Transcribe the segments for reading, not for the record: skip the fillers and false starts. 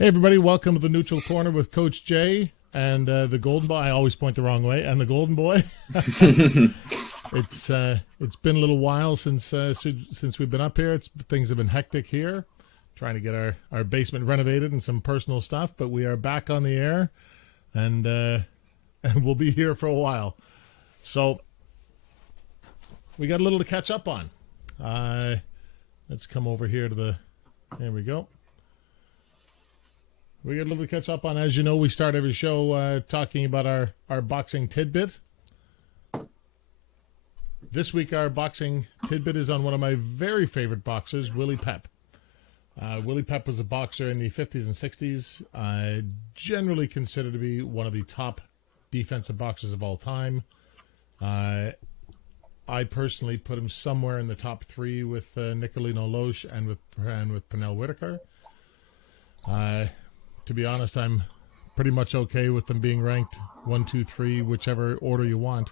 Hey, everybody, welcome to the Neutral Corner with Coach Jay and the Golden Boy. I always point the wrong way, and the Golden Boy. It's been a little while since we've been up here. Things have been hectic here, trying to get our basement renovated and some personal stuff, but we are back on the air, and we'll be here for a while. So we got a little to catch up on. Let's come over here to there we go. We got a little to catch up on. As you know, we start every show talking about our boxing tidbit. This week, our boxing tidbit is on one of my very favorite boxers, Willie Pep. Willie Pep was a boxer in the 50s and 60s, generally considered to be one of the top defensive boxers of all time. I personally put him somewhere in the top three with Nicolino Loesch and with Pernell Whitaker. To be honest, I'm pretty much okay with them being ranked 1, 2, 3, whichever order you want.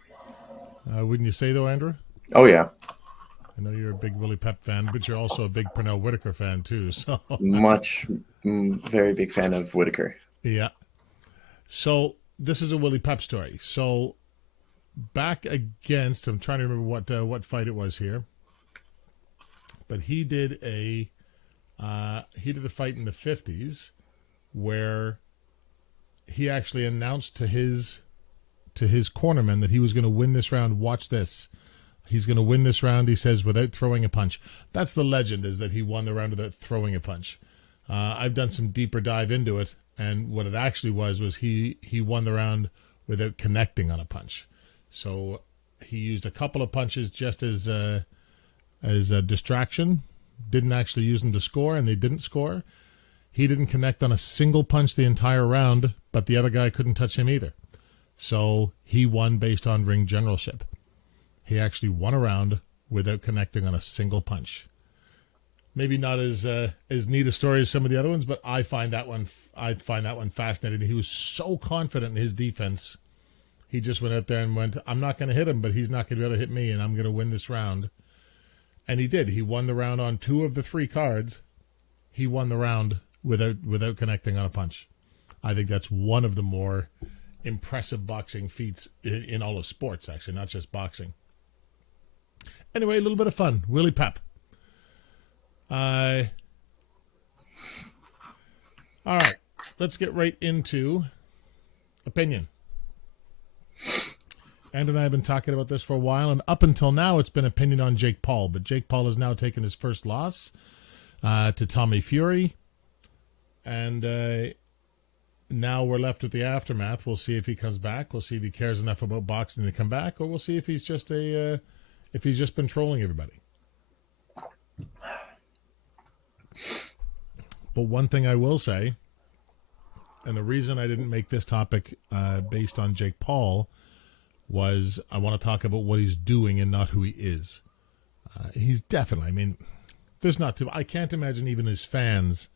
Wouldn't you say, though, Andrew? Oh, yeah. I know you're a big Willie Pep fan, but you're also a big Pernell Whitaker fan, too. So Very big fan of Whitaker. Yeah. So this is a Willie Pep story. So back against, I'm trying to remember what fight it was here, but he did a fight in the 50s where he actually announced to his cornerman that he was going to win this round. Watch this. He's going to win this round, he says, without throwing a punch. That's the legend, is that he won the round without throwing a punch. I've done some deeper dive into it, and what it actually was he won the round without connecting on a punch. So he used a couple of punches just as a distraction, didn't actually use them to score, and they didn't score. He didn't connect on a single punch the entire round, but the other guy couldn't touch him either. So he won based on ring generalship. He actually won a round without connecting on a single punch. Maybe not as neat a story as some of the other ones, but I find that one fascinating. He was so confident in his defense. He just went out there and went, I'm not going to hit him, but he's not going to be able to hit me, and I'm going to win this round. And he did. He won the round on 2 of the 3 cards. He won the round without connecting on a punch. I think that's one of the more impressive boxing feats in all of sports, actually, not just boxing. Anyway, a little bit of fun. Willie Pep. All right, let's get right into opinion. Andrew and I have been talking about this for a while, and up until now, it's been opinion on Jake Paul. But Jake Paul has now taken his first loss to Tommy Fury, and now we're left with the aftermath. We'll see if he comes back. We'll see if he cares enough about boxing to come back, or we'll see if he's just if he's just been trolling everybody. But one thing I will say, and the reason I didn't make this topic based on Jake Paul, was I want to talk about what he's doing and not who he is. He's definitely, I mean, I can't imagine even his fans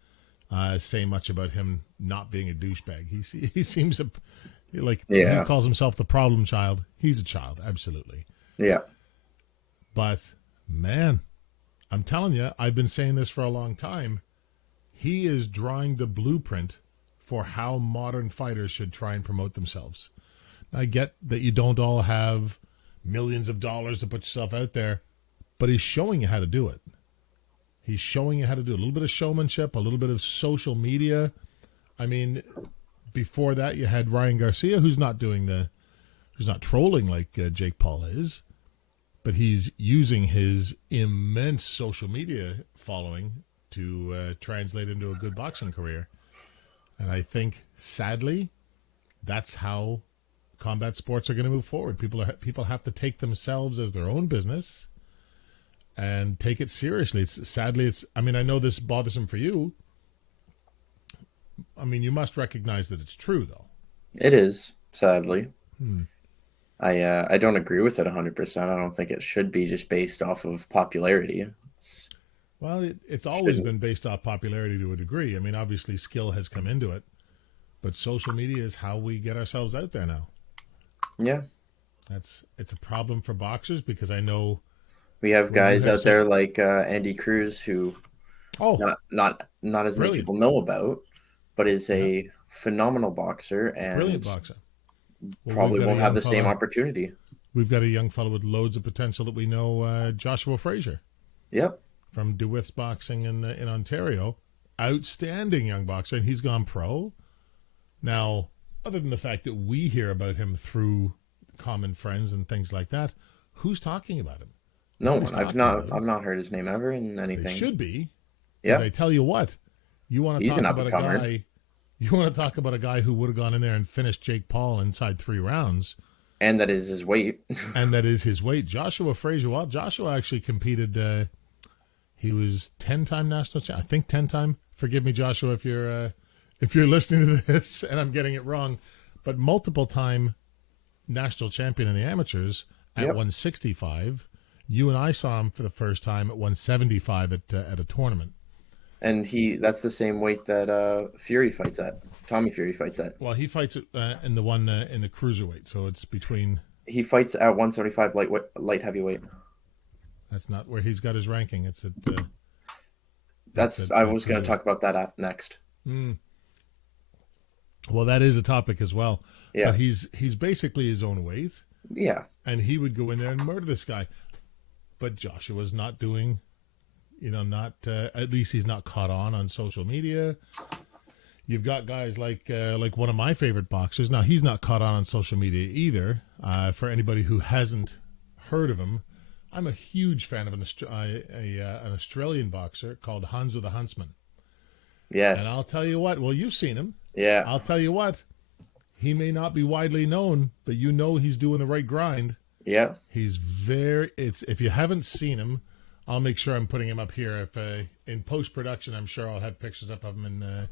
say much about him not being a douchebag. He seems like he calls himself the problem child. He's a child, absolutely. Yeah. But, man, I'm telling you, I've been saying this for a long time. He is drawing the blueprint for how modern fighters should try and promote themselves. I get that you don't all have millions of dollars to put yourself out there, but he's showing you how to do it. He's showing you how to do it. A little bit of showmanship, a little bit of social media. I mean, before that, you had Ryan Garcia, who's not trolling like Jake Paul is, but he's using his immense social media following to translate into a good boxing career. And I think, sadly, that's how combat sports are going to move forward. People have to take themselves as their own business and take it seriously. I mean, I know this is bothersome for you. I mean, you must recognize that it's true, though. It is, sadly. I don't agree with it 100%. I don't think it should be just based off of popularity. It's always been based off popularity to a degree. I mean, obviously skill has come into it, but social media is how we get ourselves out there now. Yeah. It's a problem for boxers, because I know we have guys out there like Andy Cruz who not as many people know about, but is Yeah. a phenomenal boxer Brilliant and boxer. Well, probably won't have the same opportunity. We've got a young fellow with loads of potential that we know, Joshua Frazier Yep. from DeWitt's Boxing in Ontario. Outstanding young boxer, and he's gone pro. Now, other than the fact that we hear about him through common friends and things like that, who's talking about him? No Nobody's one. I've talking about not. him. I've not heard his name ever in They anything. should be, because Yeah. I tell you what, you want to He's talk an up about and a comer. guy. You want to talk about a guy who would have gone in there and finished Jake Paul inside 3 rounds. And that is his weight. And that is his weight. Joshua Frazier. Well, Joshua actually competed. He was 10-time national champion. I think 10-time. Forgive me, Joshua, if you're listening to this and I'm getting it wrong, but multiple-time national champion in the amateurs at Yep. 165. You and I saw him for the first time at 175 at a tournament. And that's the same weight that Fury fights at. Tommy Fury fights at. Well, he fights in the cruiserweight, so it's between. He fights at 175 light heavyweight. That's not where he's got his ranking. It's at. I was going to talk about that next. Well, that is a topic as well. Yeah. But he's basically his own weight, Yeah. and he would go in there and murder this guy. But Joshua's not doing, at least he's not caught on social media. You've got guys like one of my favorite boxers. Now, he's not caught on social media either. For anybody who hasn't heard of him, I'm a huge fan of an Australian boxer called Hanzo the Huntsman. Yes. And I'll tell you what. Well, you've seen him. Yeah. I'll tell you what. He may not be widely known, but he's doing the right grind. Yeah. He's if you haven't seen him, I'll make sure I'm putting him up here. If in post production, I'm sure I'll have pictures up of him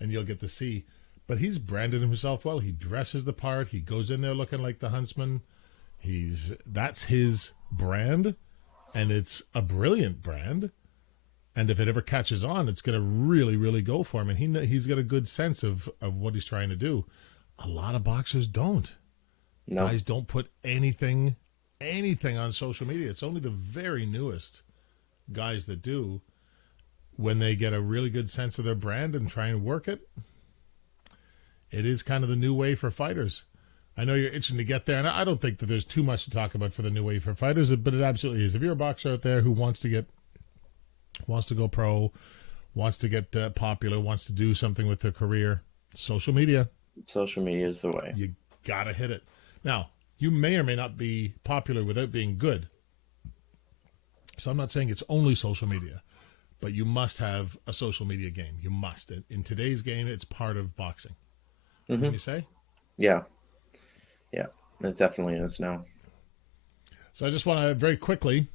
and you'll get to see. But he's branded himself well. He dresses the part. He goes in there looking like the huntsman. That's his brand, and it's a brilliant brand. And if it ever catches on, it's going to really, really go for him. And he's got a good sense of what he's trying to do. A lot of boxers don't. No. Guys don't put anything on social media. It's only the very newest guys that do. When they get a really good sense of their brand and try and work it, it is kind of the new way for fighters. I know you're itching to get there, and I don't think that there's too much to talk about for the new way for fighters, but it absolutely is. If you're a boxer out there who wants to go pro, wants to get popular, wants to do something with their career, social media. Social media is the way. You got to hit it. Now, you may or may not be popular without being good. So I'm not saying it's only social media, but you must have a social media game. You must. In today's game, it's part of boxing. Mm-hmm. Wouldn't you say? Yeah. Yeah. It definitely is now. So I just want to very quickly,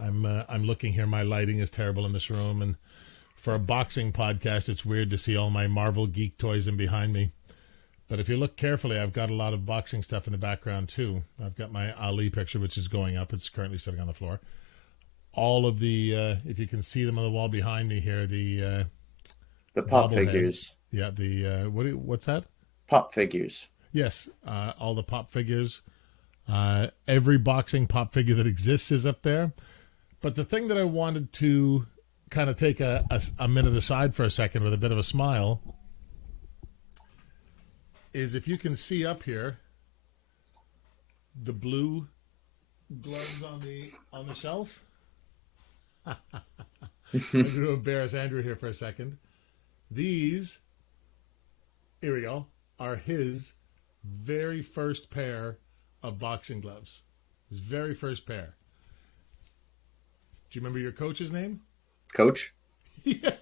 I'm looking here. My lighting is terrible in this room, and for a boxing podcast, it's weird to see all my Marvel geek toys in behind me. But if you look carefully, I've got a lot of boxing stuff in the background too. I've got my Ali picture, which is going up. It's currently sitting on the floor. All of the, if you can see them on the wall behind me here, the pop bobbleheads. figures. Yeah, what's that? Pop figures. Yes, all the pop figures. Every boxing pop figure that exists is up there. But the thing that I wanted to kind of take a minute aside for a second with a bit of a smile is if you can see up here the blue gloves on the shelf. I'm going to embarrass Andrew here for a second. These, here we go, are his very first pair of boxing gloves. His very first pair. Do you remember your coach's name? Coach? Yeah.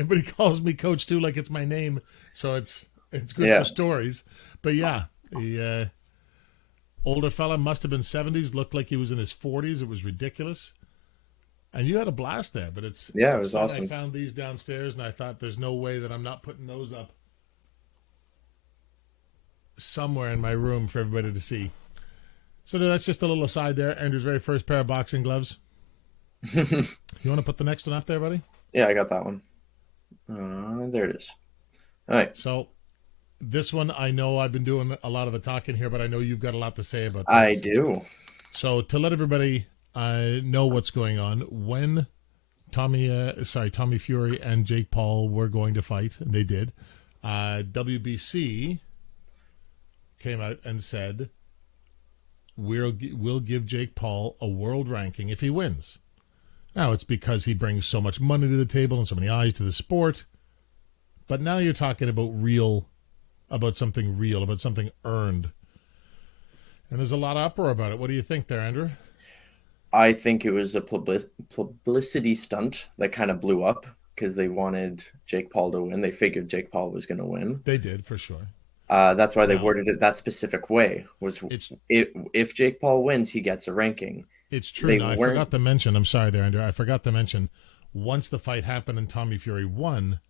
Everybody calls me Coach too, like it's my name. So it's good Yeah. for stories. But yeah, the older fella must have been 70s, looked like he was in his 40s. It was ridiculous. And you had a blast there, but it was fun. awesome. I found these downstairs, and I thought there's no way that I'm not putting those up somewhere in my room for everybody to see. So that's just a little aside there. Andrew's very first pair of boxing gloves. You want to put the next one up there, buddy? Yeah, I got that one. There it is. All right. So this one, I know I've been doing a lot of the talking here, but I know you've got a lot to say about this. I do. So to let everybody know what's going on, when Tommy Fury and Jake Paul were going to fight, and they did. WBC came out and said we'll give Jake Paul a world ranking if he wins. Now, it's because he brings so much money to the table and so many eyes to the sport. But now you're talking about something real, about something earned. And there's a lot of uproar about it. What do you think there, Andrew? I think it was a publicity stunt that kind of blew up because they wanted Jake Paul to win. They figured Jake Paul was going to win. They did, for sure. That's why they worded it that specific way. If Jake Paul wins, he gets a ranking. It's true. Now, I forgot to mention, I'm sorry there, Andrew. I forgot to mention, once the fight happened and Tommy Fury won,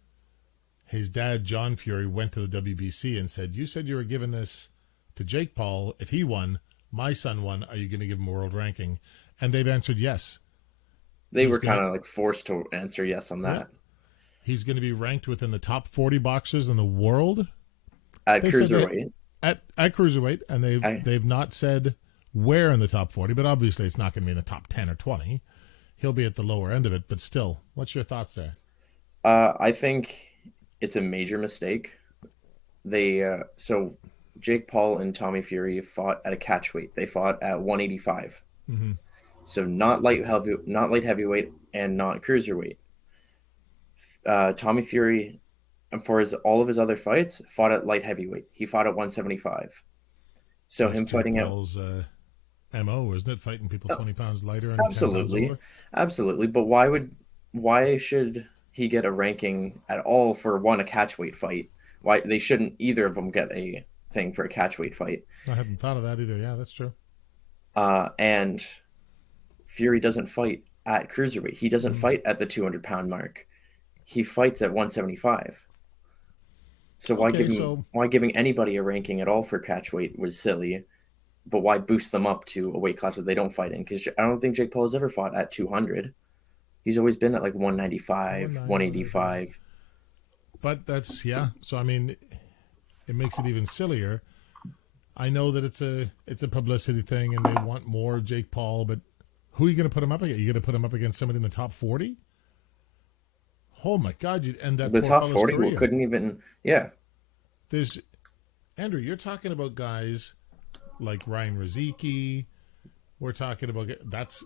his dad, John Fury, went to the WBC and said, you said you were giving this to Jake Paul. If he won, my son won, are you going to give him a world ranking? And they've answered yes. They were kind of like forced to answer yes on that. Yeah. He's going to be ranked within the top 40 boxers in the world. At cruiserweight. At cruiserweight, and they've not said where in the top 40, but obviously it's not going to be in the top 10 or 20. He'll be at the lower end of it, but still, what's your thoughts there? I think it's a major mistake. So Jake Paul and Tommy Fury fought at a catch weight. They fought at 185. Mm-hmm. So not light heavyweight, and not cruiserweight. Tommy Fury, and for all of his other fights, fought at light heavyweight. He fought at 175. So that's him fighting at MO, isn't it? Fighting people 20 pounds lighter and absolutely. But why should he get a ranking at all for a catch weight fight? Why they shouldn't either of them get a thing for a catch weight fight? I hadn't thought of that either. Yeah, that's true. And Fury doesn't fight at cruiserweight. He doesn't fight at the 200-pound mark. He fights at 175. So why giving anybody a ranking at all for catch weight was silly, but why boost them up to a weight class that they don't fight in? Because I don't think Jake Paul has ever fought at 200. He's always been at like 195, 185. But that's, yeah. So, I mean, it makes it even sillier. I know that it's a publicity thing and they want more Jake Paul, but who are you going to put him up against? Are you going to put him up against somebody in the top 40? Oh my God! You'd end that. The top 40 couldn't even. Yeah. There's, Andrew. You're talking about guys like Ryan Riziki. We're talking about that's.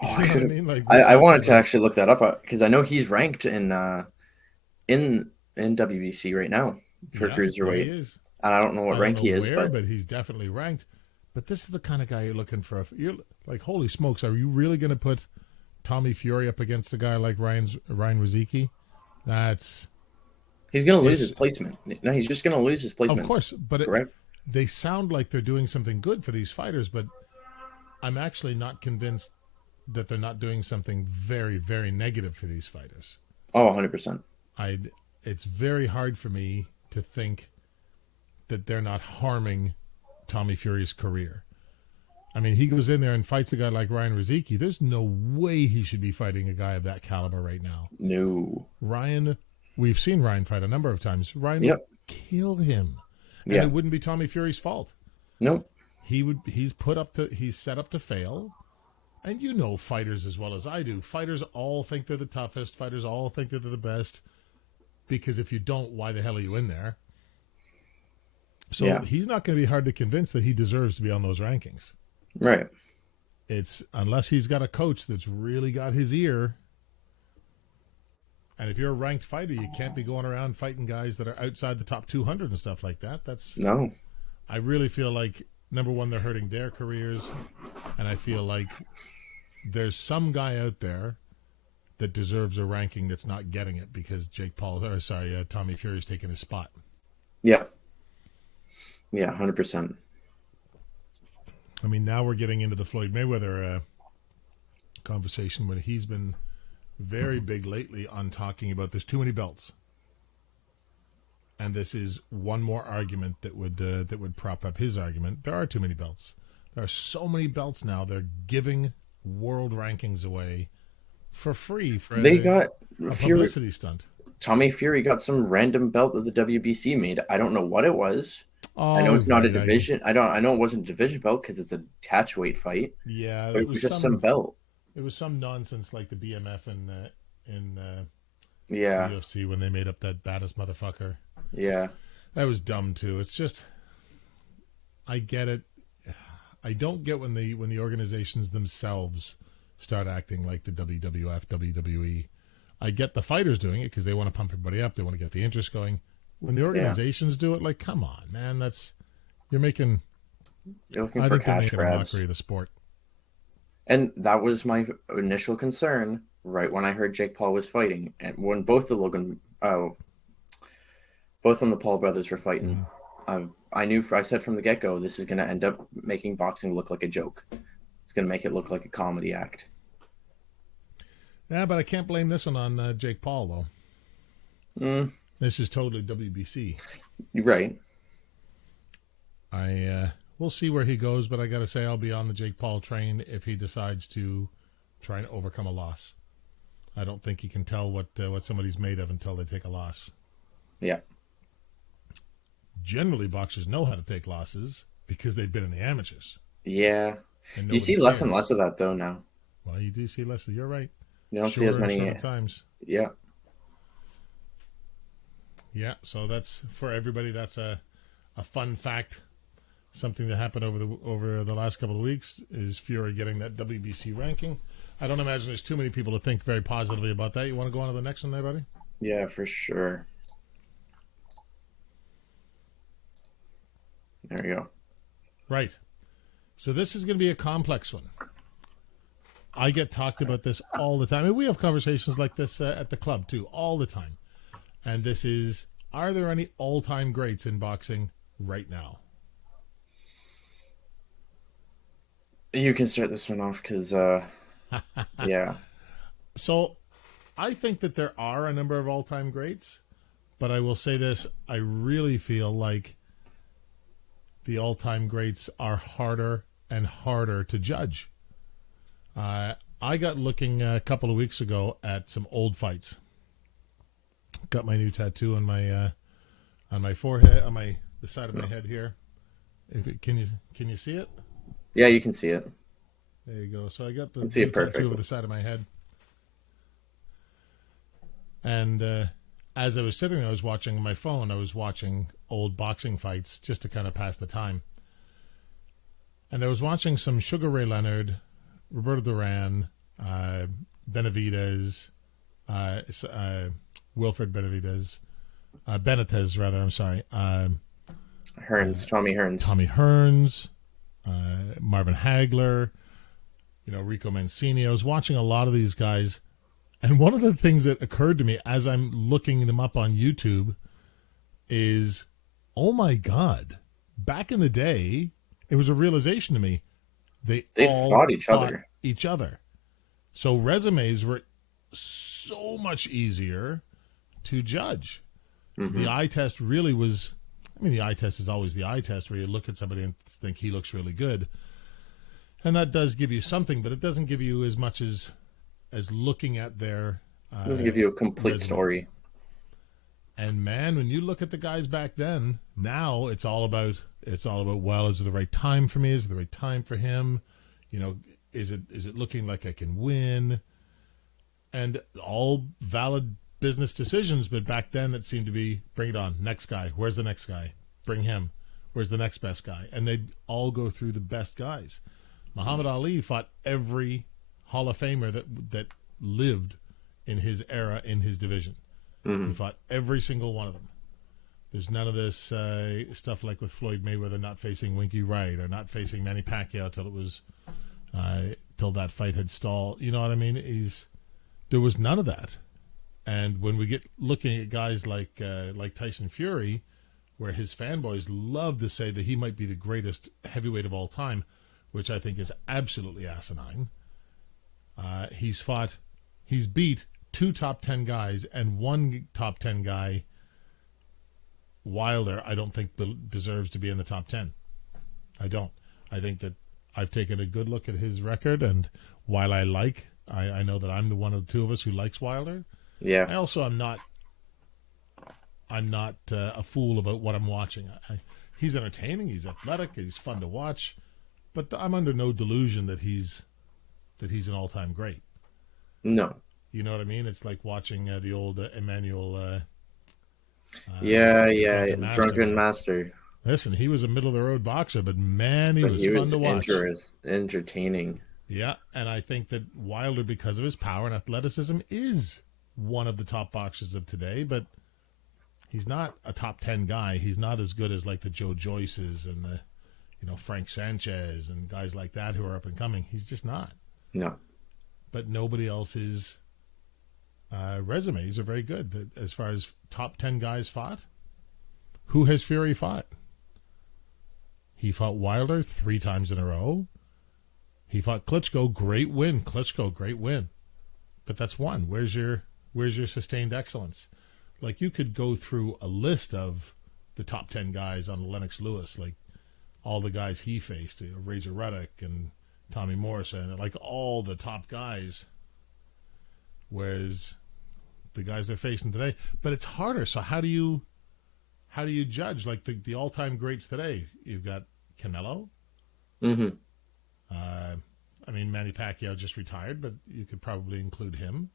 I wanted to actually look that up because I know he's ranked in WBC right now for cruiserweight. He is. And I don't know what rank he is, but he's definitely ranked. But this is the kind of guy you're looking for. You're like, holy smokes! Are you really going to put Tommy Fury up against a guy like Ryan Riziki? He's going to lose his placement. No, he's just going to lose his placement. Of course, but they sound like they're doing something good for these fighters, but I'm actually not convinced that they're not doing something very, very negative for these fighters. Oh, 100%. It's very hard for me to think that they're not harming Tommy Fury's career. I mean, he goes in there and fights a guy like Ryan Riziki. There's no way he should be fighting a guy of that caliber right now. No. We've seen Ryan fight a number of times. Ryan would kill him. And it wouldn't be Tommy Fury's fault. Nope. He's set up to fail. And you know fighters as well as I do. Fighters all think they're the toughest. Fighters all think that they're the best. Because if you don't, why the hell are you in there? So he's not going to be hard to convince that he deserves to be on those rankings. Right. It's unless he's got a coach that's really got his ear. And if you're a ranked fighter, you can't be going around fighting guys that are outside the top 200 and stuff like that. No. I really feel like, number one, they're hurting their careers. And I feel like there's some guy out there that deserves a ranking that's not getting it because Tommy Fury's taking his spot. Yeah. Yeah, 100%. I mean, now we're getting into the Floyd Mayweather conversation when he's been very big lately on talking about there's too many belts. And this is one more argument that would prop up his argument. There are too many belts. There are so many belts now. They're giving world rankings away for free for a publicity stunt. Tommy Fury got some random belt that the WBC made. I don't know what it was. I know it's not a division. I know it wasn't a division belt because it's a catch weight fight. Yeah, but it was just some belt. It was some nonsense like the BMF in the Yeah. UFC when they made up that baddest motherfucker. Yeah. That was dumb too. It's just, I get it. I don't get when the organizations themselves start acting like the WWF, WWE. I get the fighters doing it because they want to pump everybody up. They want to get the interest going. When the organizations do it, like, come on, man, you're looking for they're cash making a grabs. mockery of the sport. And that was my initial concern right when I heard Jake Paul was fighting, and when both on the Paul brothers were fighting. I knew. I said from the get-go, this is going to end up making boxing look like a joke. It's going to make it look like a comedy act. Yeah, but I can't blame this one on Jake Paul though. This is totally WBC. Right. We'll see where he goes, but I got to say I'll be on the Jake Paul train if he decides to try and overcome a loss. I don't think he can tell what somebody's made of until they take a loss. Yeah. Generally, boxers know how to take losses because they've been in the amateurs. Yeah. You see less and less of that, though, now. Well, you do see less. You're right. You don't see as many times. Yeah. Yeah, so that's, for everybody, that's a fun fact. Something that happened over the last couple of weeks is Fury getting that WBC ranking. I don't imagine there's too many people to think very positively about that. You want to go on to the next one there, buddy? Yeah, for sure. There we go. Right. So this is going to be a complex one. I get talked about this all the time. And we have conversations like this at the club, too, all the time. And this is, are there any all-time greats in boxing right now? You can start this one off because, yeah. So I think that there are a number of all-time greats, but I will say this, I really feel like the all-time greats are harder and harder to judge. I got looking a couple of weeks ago at some old fights. Got my new tattoo on my forehead, on the side of my head here. Can you see it? Yeah, you can see it. There you go. So I got the tattoo over the side of my head. And as I was sitting there, I was watching my phone. I was watching old boxing fights just to kind of pass the time. And I was watching some Sugar Ray Leonard, Roberto Duran, Benavidez, Wilfred Benavidez, Benitez, rather, I'm sorry. Tommy Hearns, Marvin Hagler, Rico Mancini. I was watching a lot of these guys. And one of the things that occurred to me as I'm looking them up on YouTube is, oh my God, back in the day, it was a realization to me. They all fought each other. So resumes were so much easier to judge. Mm-hmm. The eye test really was, the eye test is always the eye test where you look at somebody and think he looks really good. And that does give you something, but it doesn't give you as much as looking at their it doesn't give you a complete resumes. Story. And man, when you look at the guys back then, now it's all about well, is it the right time for me? Is it the right time for him? Is it looking like I can win? And all valid business decisions, but back then it seemed to be, bring it on, next guy. Where's the next guy? Bring him. Where's the next best guy? And they'd all go through the best guys. Muhammad Ali fought every Hall of Famer that lived in his era, in his division. Mm-hmm. He fought every single one of them. There's none of this stuff like with Floyd Mayweather not facing Winky Wright or not facing Manny Pacquiao till that fight had stalled. You know what I mean? There was none of that. And when we get looking at guys like Tyson Fury, where his fanboys love to say that he might be the greatest heavyweight of all time, which I think is absolutely asinine. He's beat 2 top 10 guys and 1 top 10 guy. Wilder, I don't think deserves to be in the top 10. I don't. I think that I've taken a good look at his record, and while I know that I'm the one of the two of us who likes Wilder. Yeah. I also am not a fool about what I'm watching. He's entertaining. He's athletic. He's fun to watch. But I'm under no delusion that he's that he's an all-time great. No. You know what I mean? It's like watching the old Emmanuel. Drunken Master. Listen, he was a middle-of-the-road boxer, but man, he But was he fun was to watch. entertaining. Yeah, and I think that Wilder, because of his power and athleticism, is one of the top boxers of today, but he's not a top 10 guy. He's not as good as like the Joe Joyces and the, Frank Sanchez and guys like that who are up and coming. He's just not. No. But nobody else's resumes are very good. As far as top 10 guys fought, who has Fury fought? He fought Wilder 3 times in a row. He fought Klitschko, great win. But that's one. Where's your sustained excellence? Like, you could go through a list of the top 10 guys on Lennox Lewis, like all the guys he faced, Razor Ruddock and Tommy Morrison, like all the top guys. Whereas the guys they're facing today, but it's harder. So how do you judge like the all-time greats today? You've got Canelo. Mm-hmm. Manny Pacquiao just retired, but you could probably include him.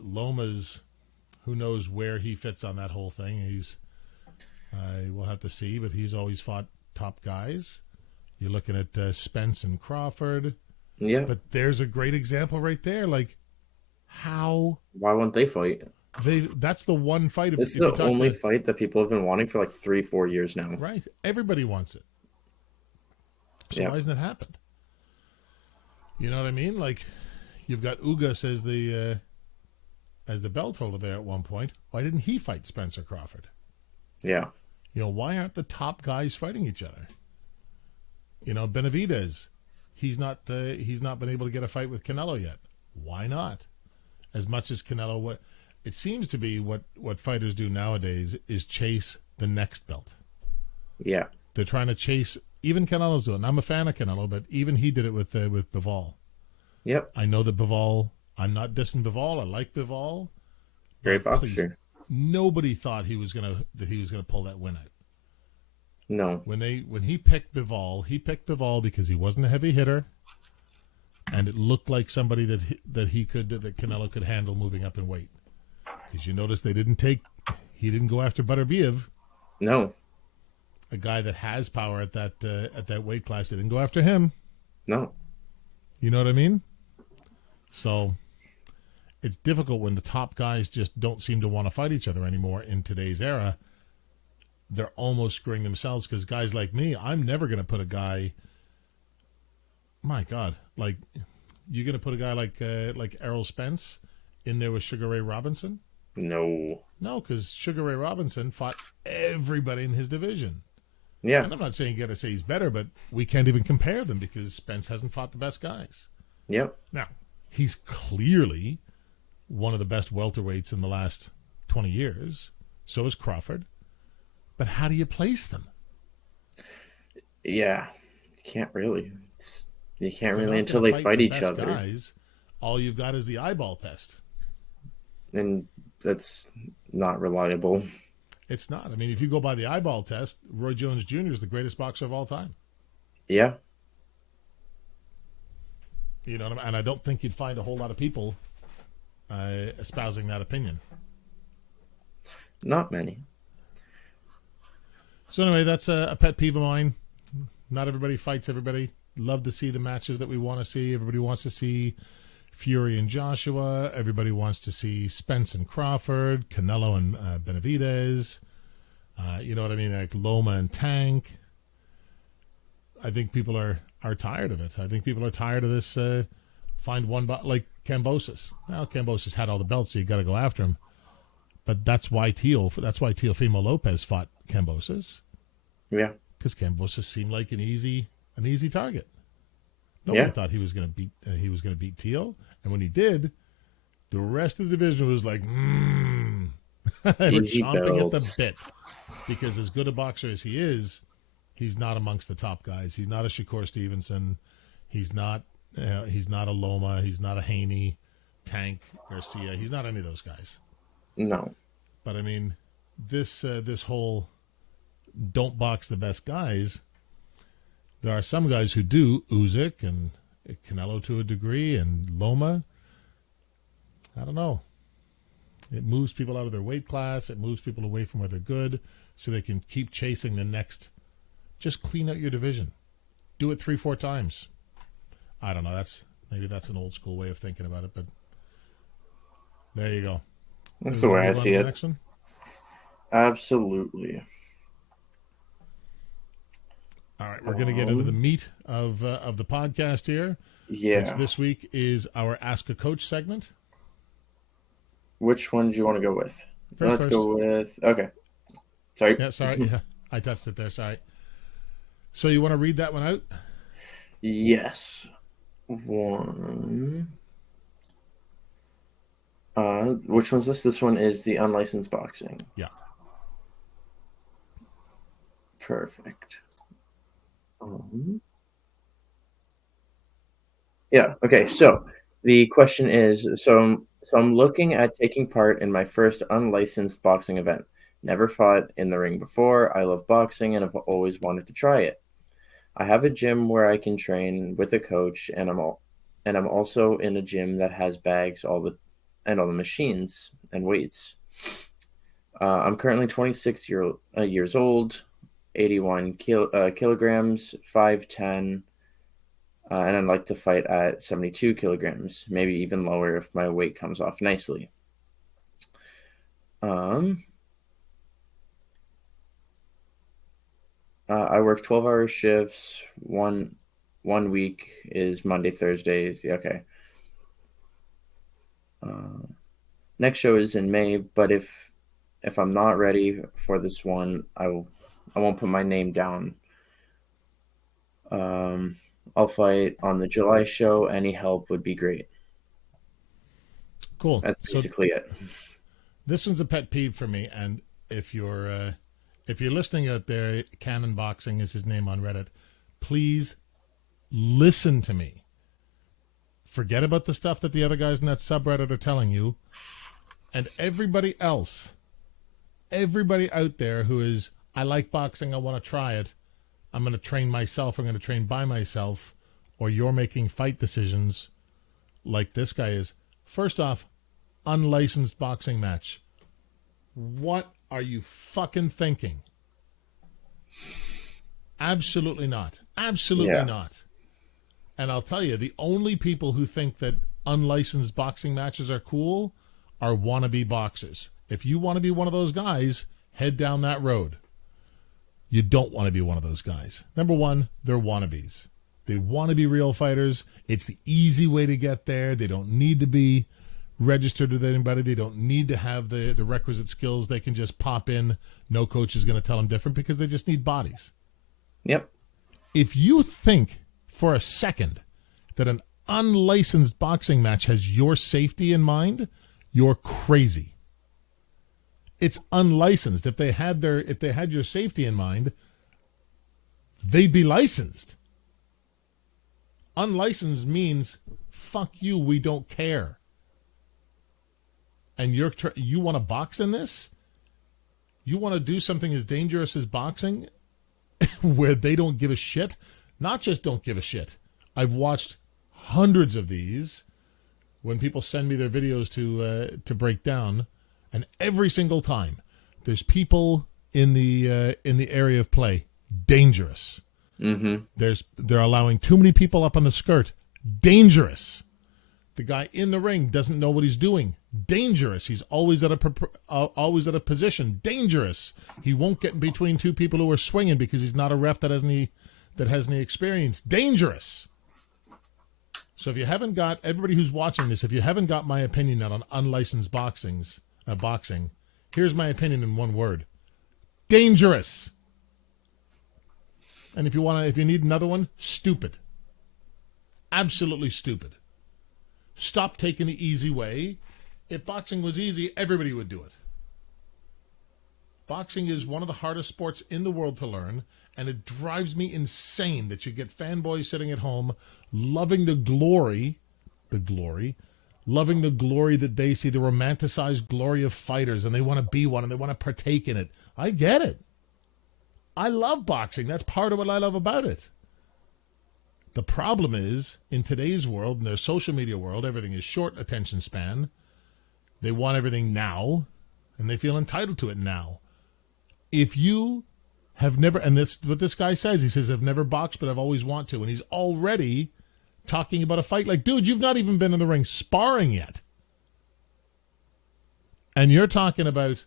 Loma's, who knows where he fits on that whole thing. We'll have to see, but he's always fought top guys. You're looking at Spence and Crawford. Yeah. But there's a great example right there. Like, why won't they fight? That's the one fight. It's the only fight that people have been wanting for like 3-4 years now. Right. Everybody wants it. So why hasn't it happened? You know what I mean? Like, you've got Ugas as the belt holder there at one point. Why didn't he fight Spencer Crawford? Yeah. Why aren't the top guys fighting each other? Benavidez, he's not been able to get a fight with Canelo yet. Why not? As much as Canelo, it seems to be what fighters do nowadays is chase the next belt. Yeah. They're trying to chase. Even Canelo's doing it. I'm a fan of Canelo, but even he did it with Bivol. Yep. I know that Bivol. I'm not dissing Bivol. I like Bivol. Great boxer. Nobody thought he was gonna pull that win out. No. When he picked Bivol because he wasn't a heavy hitter, and it looked like somebody that Canelo could handle moving up in weight. Because you notice he didn't go after Butterbiev. No. A guy that has power at that weight class. They didn't go after him. No. You know what I mean? So it's difficult when the top guys just don't seem to want to fight each other anymore in today's era. They're almost screwing themselves because guys like me, I'm never going to put a guy. My God, like, you're going to put a guy like Errol Spence in there with Sugar Ray Robinson? No, because Sugar Ray Robinson fought everybody in his division. Yeah. And I'm not saying you got to say he's better, but we can't even compare them because Spence hasn't fought the best guys. Yep. Now, he's clearly one of the best welterweights in the last 20 years. So is Crawford. But how do you place them? Yeah. You can't really until they fight each other. Guys, all you've got is the eyeball test. And that's not reliable. It's not. If you go by the eyeball test, Roy Jones Jr. is the greatest boxer of all time. Yeah. And I don't think you'd find a whole lot of people espousing that opinion. Not many. So anyway, that's a pet peeve of mine. Not everybody fights everybody. Love to see the matches that we want to see. Everybody wants to see Fury and Joshua. Everybody wants to see Spence and Crawford, Canelo and Benavidez. You know what I mean? Like Loma and Tank. I think people are tired of it. I think people are tired of this. Find one, like Kambosos. Now Kambosos had all the belts, so you got to go after him. But that's why Teofimo Lopez fought Kambosos. Yeah, because Kambosos seemed like an easy target. Nobody thought he was going to beat Teo, and when he did, the rest of the division was like, chomping at the bit, because as good a boxer as he is, he's not amongst the top guys. He's not a Shakur Stevenson. He's not a Loma. He's not a Haney, Tank, Garcia. He's not any of those guys. No. But this whole don't box the best guys. There are some guys who do. Usyk and Canelo to a degree, and Loma. I don't know. It moves people out of their weight class. It moves people away from where they're good, so they can keep chasing the next. Just clean out your division. Do it 3-4 times. I don't know. Maybe that's an old school way of thinking about it, but there you go. That's the way I see it. Next one? Absolutely. All right, we're going to get into the meat of the podcast here. Yeah. Which this week is our Ask a Coach segment. Which one do you want to go with? Let's first. Go with... Okay. Sorry. Yeah, sorry. Yeah, I touched it there. Sorry. So you want to read that one out? Yes. One. Which one's this? This one is the unlicensed boxing. Yeah. Perfect. Yeah. Okay. So the question is: so I'm looking at taking part in my first unlicensed boxing event. Never fought in the ring before. I love boxing and have always wanted to try it. I have a gym where I can train with a coach, and I'm also in a gym that has bags, all the machines and weights. I'm currently 26 years old, 81 kilograms, 5'10", and I'd like to fight at 72 kilograms, maybe even lower if my weight comes off nicely. I work 12-hour shifts. One week is Monday, Thursdays. Yeah, okay. Next show is in May, but if I'm not ready for this one, I won't put my name down. I'll fight on the July show. Any help would be great. Cool. That's basically it. This one's a pet peeve for me, and if you're listening out there, Cannon Boxing is his name on Reddit. Please listen to me. Forget about the stuff that the other guys in that subreddit are telling you. And everybody else, everybody out there who is, I like boxing, I want to try it, I'm going to train myself, I'm going to train by myself, or you're making fight decisions like this guy is. First off, unlicensed boxing match. What are you fucking thinking? Absolutely not. Absolutely not. And I'll tell you, the only people who think that unlicensed boxing matches are cool are wannabe boxers. If you want to be one of those guys, head down that road. You don't want to be one of those guys. Number one, they're wannabes. They want to be real fighters. It's the easy way to get there. They don't need to be registered with anybody. They don't need to have the requisite skills. They can just pop in. No coach is going to tell them different because they just need bodies. Yep. If you think for a second that an unlicensed boxing match has your safety in mind, you're crazy. It's unlicensed. If they had your safety in mind, they'd be licensed. Unlicensed means fuck you, we don't care. And you want to box in this? You want to do something as dangerous as boxing where they don't give a shit? Not just don't give a shit. I've watched hundreds of these when people send me their videos to break down, and every single time there's people in the area of play. Dangerous. Mm-hmm. They're allowing too many people up on the skirt. Dangerous. The guy in the ring doesn't know what he's doing. Dangerous. He's always at a position. Dangerous. He won't get in between two people who are swinging because he's not a ref that has any experience. Dangerous. So if you haven't got, everybody who's watching this, if you haven't got my opinion on unlicensed boxing, here's my opinion in one word: dangerous. And if you need another one, stupid. Absolutely stupid. Stop taking the easy way. If boxing was easy, everybody would do it. Boxing is one of the hardest sports in the world to learn, and it drives me insane that you get fanboys sitting at home loving the glory that they see, the romanticized glory of fighters, and they want to be one and they want to partake in it. I get it. I love boxing. That's part of what I love about it. The problem is, in today's world, in their social media world, everything is short attention span. They want everything now, and they feel entitled to it now. If you have never, and this what this guy says, he says, I've never boxed, but I've always want to. And he's already talking about a fight. Like, dude, you've not even been in the ring sparring yet. And you're talking about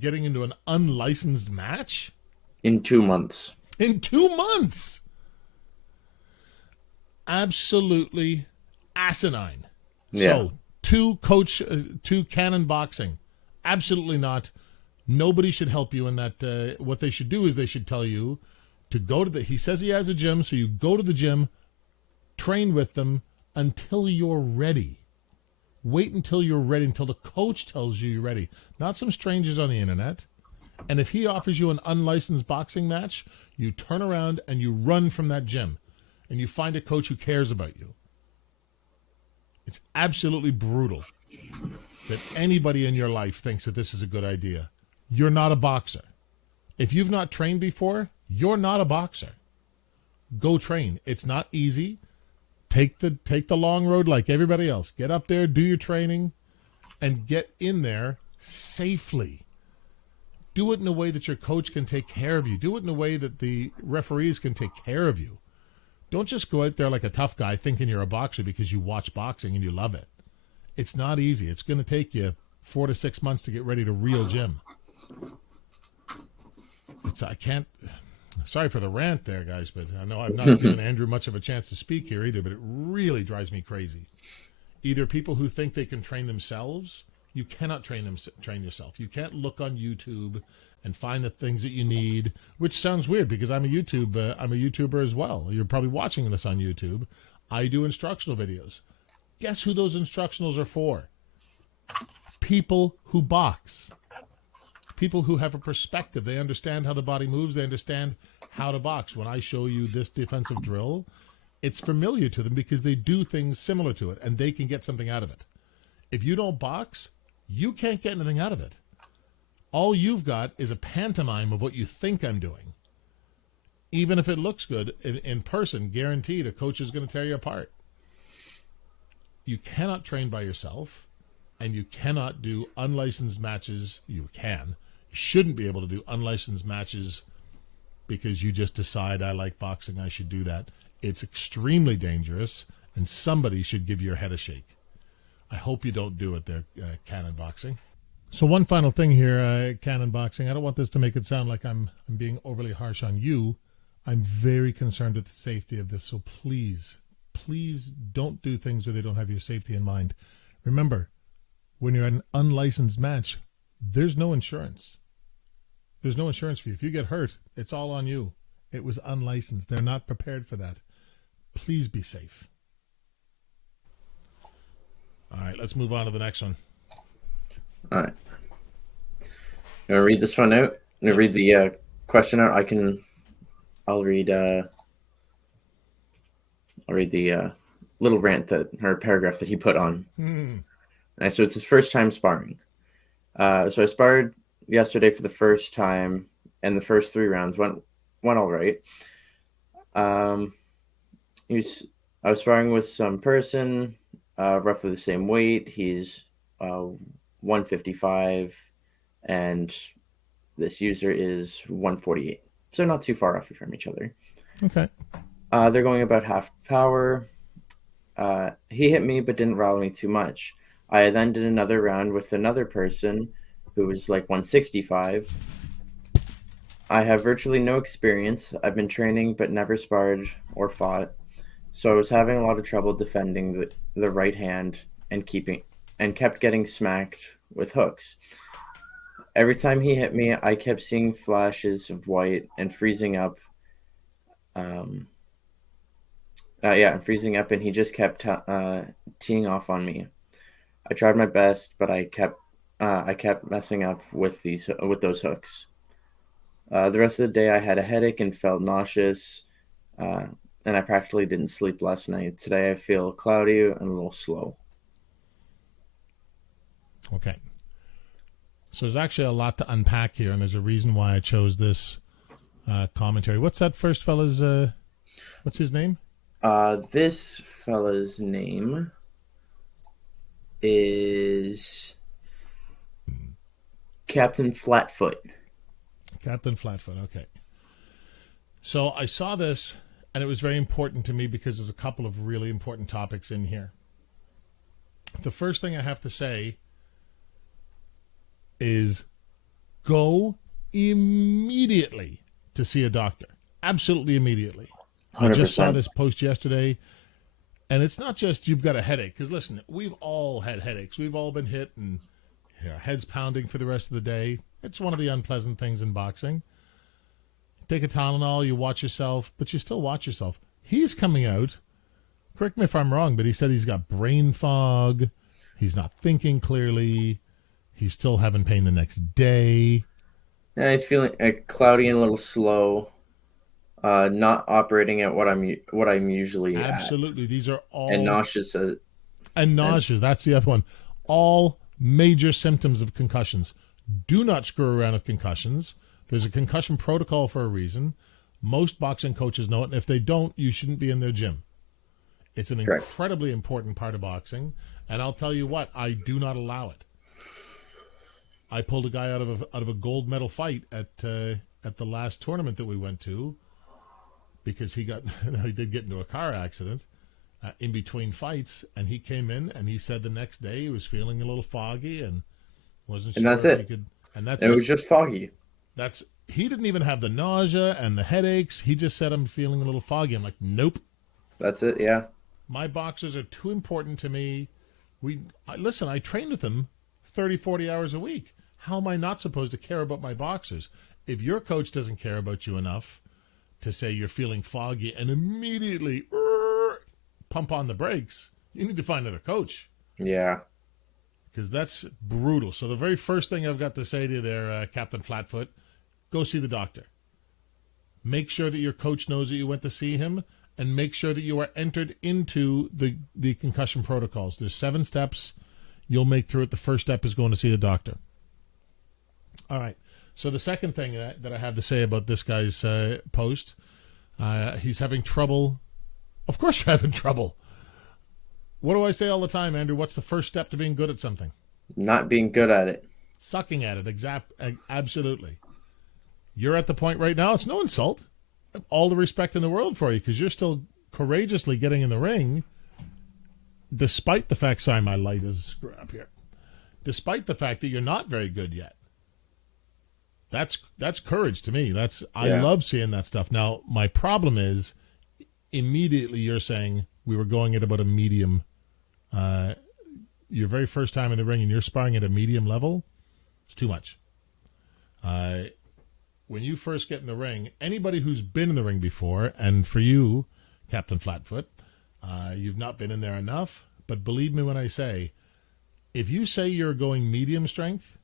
getting into an unlicensed match? In 2 months. In 2 months! Absolutely asinine. Yeah. So, to Canon Boxing, absolutely not. Nobody should help you in that. What they should do is they should tell you to go to he says he has a gym, so you go to the gym, train with them until you're ready. Wait until you're ready, until the coach tells you you're ready. Not some strangers on the internet. And if he offers you an unlicensed boxing match, you turn around and you run from that gym. And you find a coach who cares about you. It's absolutely brutal that anybody in your life thinks that this is a good idea. You're not a boxer. If you've not trained before, you're not a boxer. Go train. It's not easy. Take the long road like everybody else. Get up there, do your training, and get in there safely. Do it in a way that your coach can take care of you. Do it in a way that the referees can take care of you. Don't just go out there like a tough guy thinking you're a boxer because you watch boxing and you love it. It's not easy. It's going to take you 4 to 6 months to get ready to real gym. Sorry for the rant there, guys, but I know I'm not giving Andrew much of a chance to speak here either, but it really drives me crazy. Either people who think they can train themselves, you cannot train yourself. You can't look on YouTube and find the things that you need, which sounds weird because I'm a YouTuber as well. You're probably watching this on YouTube. I do instructional videos. Guess who those instructionals are for? People who box. People who have a perspective. They understand how the body moves. They understand how to box. When I show you this defensive drill, it's familiar to them because they do things similar to it, and they can get something out of it. If you don't box, you can't get anything out of it. All you've got is a pantomime of what you think I'm doing. Even if it looks good, in person, guaranteed a coach is going to tear you apart. You cannot train by yourself, and you cannot do unlicensed matches. You shouldn't be able to do unlicensed matches because you just decide, I like boxing, I should do that. It's extremely dangerous, and somebody should give your head a shake. I hope you don't do it there, Canon Boxing. So one final thing here, Canon Boxing. I don't want this to make it sound like I'm being overly harsh on you. I'm very concerned with the safety of this. So please don't do things where they don't have your safety in mind. Remember, when you're at an unlicensed match, there's no insurance. There's no insurance for you. If you get hurt, it's all on you. It was unlicensed. They're not prepared for that. Please be safe. All right, let's move on to the next one. All right. You want to read this one out? You want to read the question out? I'll read the little rant or paragraph that he put on. And so it's his first time sparring. So I sparred yesterday for the first time, and the first 3 rounds went all right. I was sparring with some person, roughly the same weight. He's 155, and this user is 148. So not too far off from each other. Okay. They're going about half power. He hit me but didn't rattle me too much. I then did another round with another person who was like 165. I have virtually no experience. I've been training but never sparred or fought. So I was having a lot of trouble defending the right hand and kept getting smacked with hooks. Every time he hit me, I kept seeing flashes of white and freezing up. Freezing up, and he just kept teeing off on me. I tried my best, but I kept messing up with those hooks. The rest of the day, I had a headache and felt nauseous, and I practically didn't sleep last night. Today, I feel cloudy and a little slow. Okay. So there's actually a lot to unpack here, and there's a reason why I chose this commentary. What's that first fella's, what's his name? This fella's name is Captain Flatfoot. Captain Flatfoot, okay. So I saw this, and it was very important to me because there's a couple of really important topics in here. The first thing I have to say is go immediately to see a doctor. Absolutely immediately. 100%. I just saw this post yesterday, and it's not just you've got a headache. Because listen, we've all had headaches. We've all been hit and our heads pounding for the rest of the day. It's one of the unpleasant things in boxing. Take a Tylenol, you watch yourself, but you still watch yourself. He's coming out, correct me if I'm wrong, but he said he's got brain fog. He's not thinking clearly. He's still having pain the next day. Yeah, he's feeling cloudy and a little slow. Not operating at what I'm usually Absolutely. at. These are all... And nauseous. And nauseous. That's the other one. All major symptoms of concussions. Do not screw around with concussions. There's a concussion protocol for a reason. Most boxing coaches know it, and if they don't, you shouldn't be in their gym. It's an incredibly important part of boxing, and I'll tell you what, I do not allow it. I pulled a guy out of a gold medal fight at the last tournament that we went to because he did get into a car accident in between fights, and he came in and he said the next day he was feeling a little foggy and wasn't sure. And that's it. It was just foggy. He didn't even have the nausea and the headaches. He just said, I'm feeling a little foggy. I'm like, nope. That's it, yeah. My boxers are too important to me. Listen, I train with them 30, 40 hours a week. How am I not supposed to care about my boxers? If your coach doesn't care about you enough to say you're feeling foggy and immediately pump on the brakes, you need to find another coach. Yeah. Because that's brutal. So the very first thing I've got to say to you there, Captain Flatfoot, go see the doctor. Make sure that your coach knows that you went to see him, and make sure that you are entered into the concussion protocols. There's 7 steps you'll make through it. The first step is going to see the doctor. All right. So the second thing that I have to say about this guy's post, he's having trouble. Of course you're having trouble. What do I say all the time, Andrew? What's the first step to being good at something? Not being good at it. Sucking at it. Absolutely. You're at the point right now, it's no insult. I have all the respect in the world for you because you're still courageously getting in the ring despite the fact, sorry, my light is screwed up here, despite the fact that you're not very good yet. That's courage to me. I love seeing that stuff. Now, my problem is immediately you're saying we were going at about a medium. Your very first time in the ring and you're sparring at a medium level, it's too much. When you first get in the ring, anybody who's been in the ring before, and for you, Captain Flatfoot, you've not been in there enough, but believe me when I say, if you say you're going medium strength,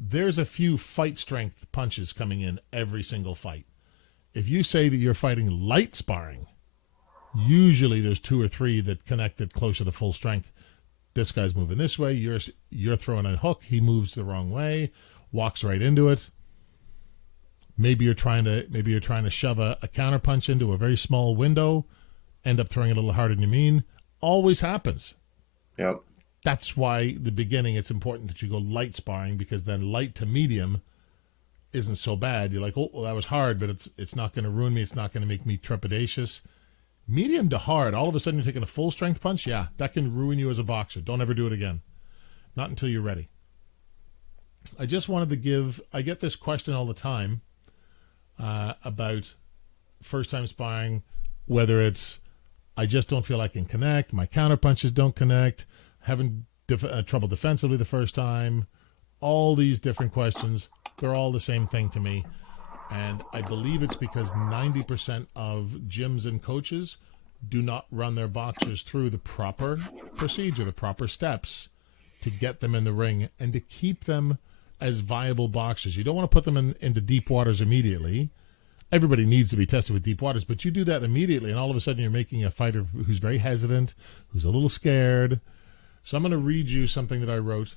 there's a few fight strength punches coming in every single fight. If you say that you're fighting light sparring, usually there's 2 or 3 that connected closer to full strength. This guy's moving this way, you're throwing a hook, he moves the wrong way, walks right into it. Maybe you're trying to shove a counter punch into a very small window, end up throwing it a little harder than you mean. Always happens. Yep. That's why the beginning it's important that you go light sparring, because then light to medium isn't so bad. You're like, oh, well, that was hard, but it's not going to ruin me. It's not going to make me trepidatious. Medium to hard, all of a sudden you're taking a full strength punch. Yeah, that can ruin you as a boxer. Don't ever do it again. Not until you're ready. I just wanted to I get this question all the time about first time sparring, whether it's I just don't feel I can connect, my counter punches don't connect, having trouble defensively the first time, all these different questions, they're all the same thing to me. And I believe it's because 90% of gyms and coaches do not run their boxers through the proper procedure, the proper steps to get them in the ring and to keep them as viable boxers. You don't want to put them into deep waters immediately. Everybody needs to be tested with deep waters, but you do that immediately, and all of a sudden you're making a fighter who's very hesitant, who's a little scared. So I'm going to read you something that I wrote,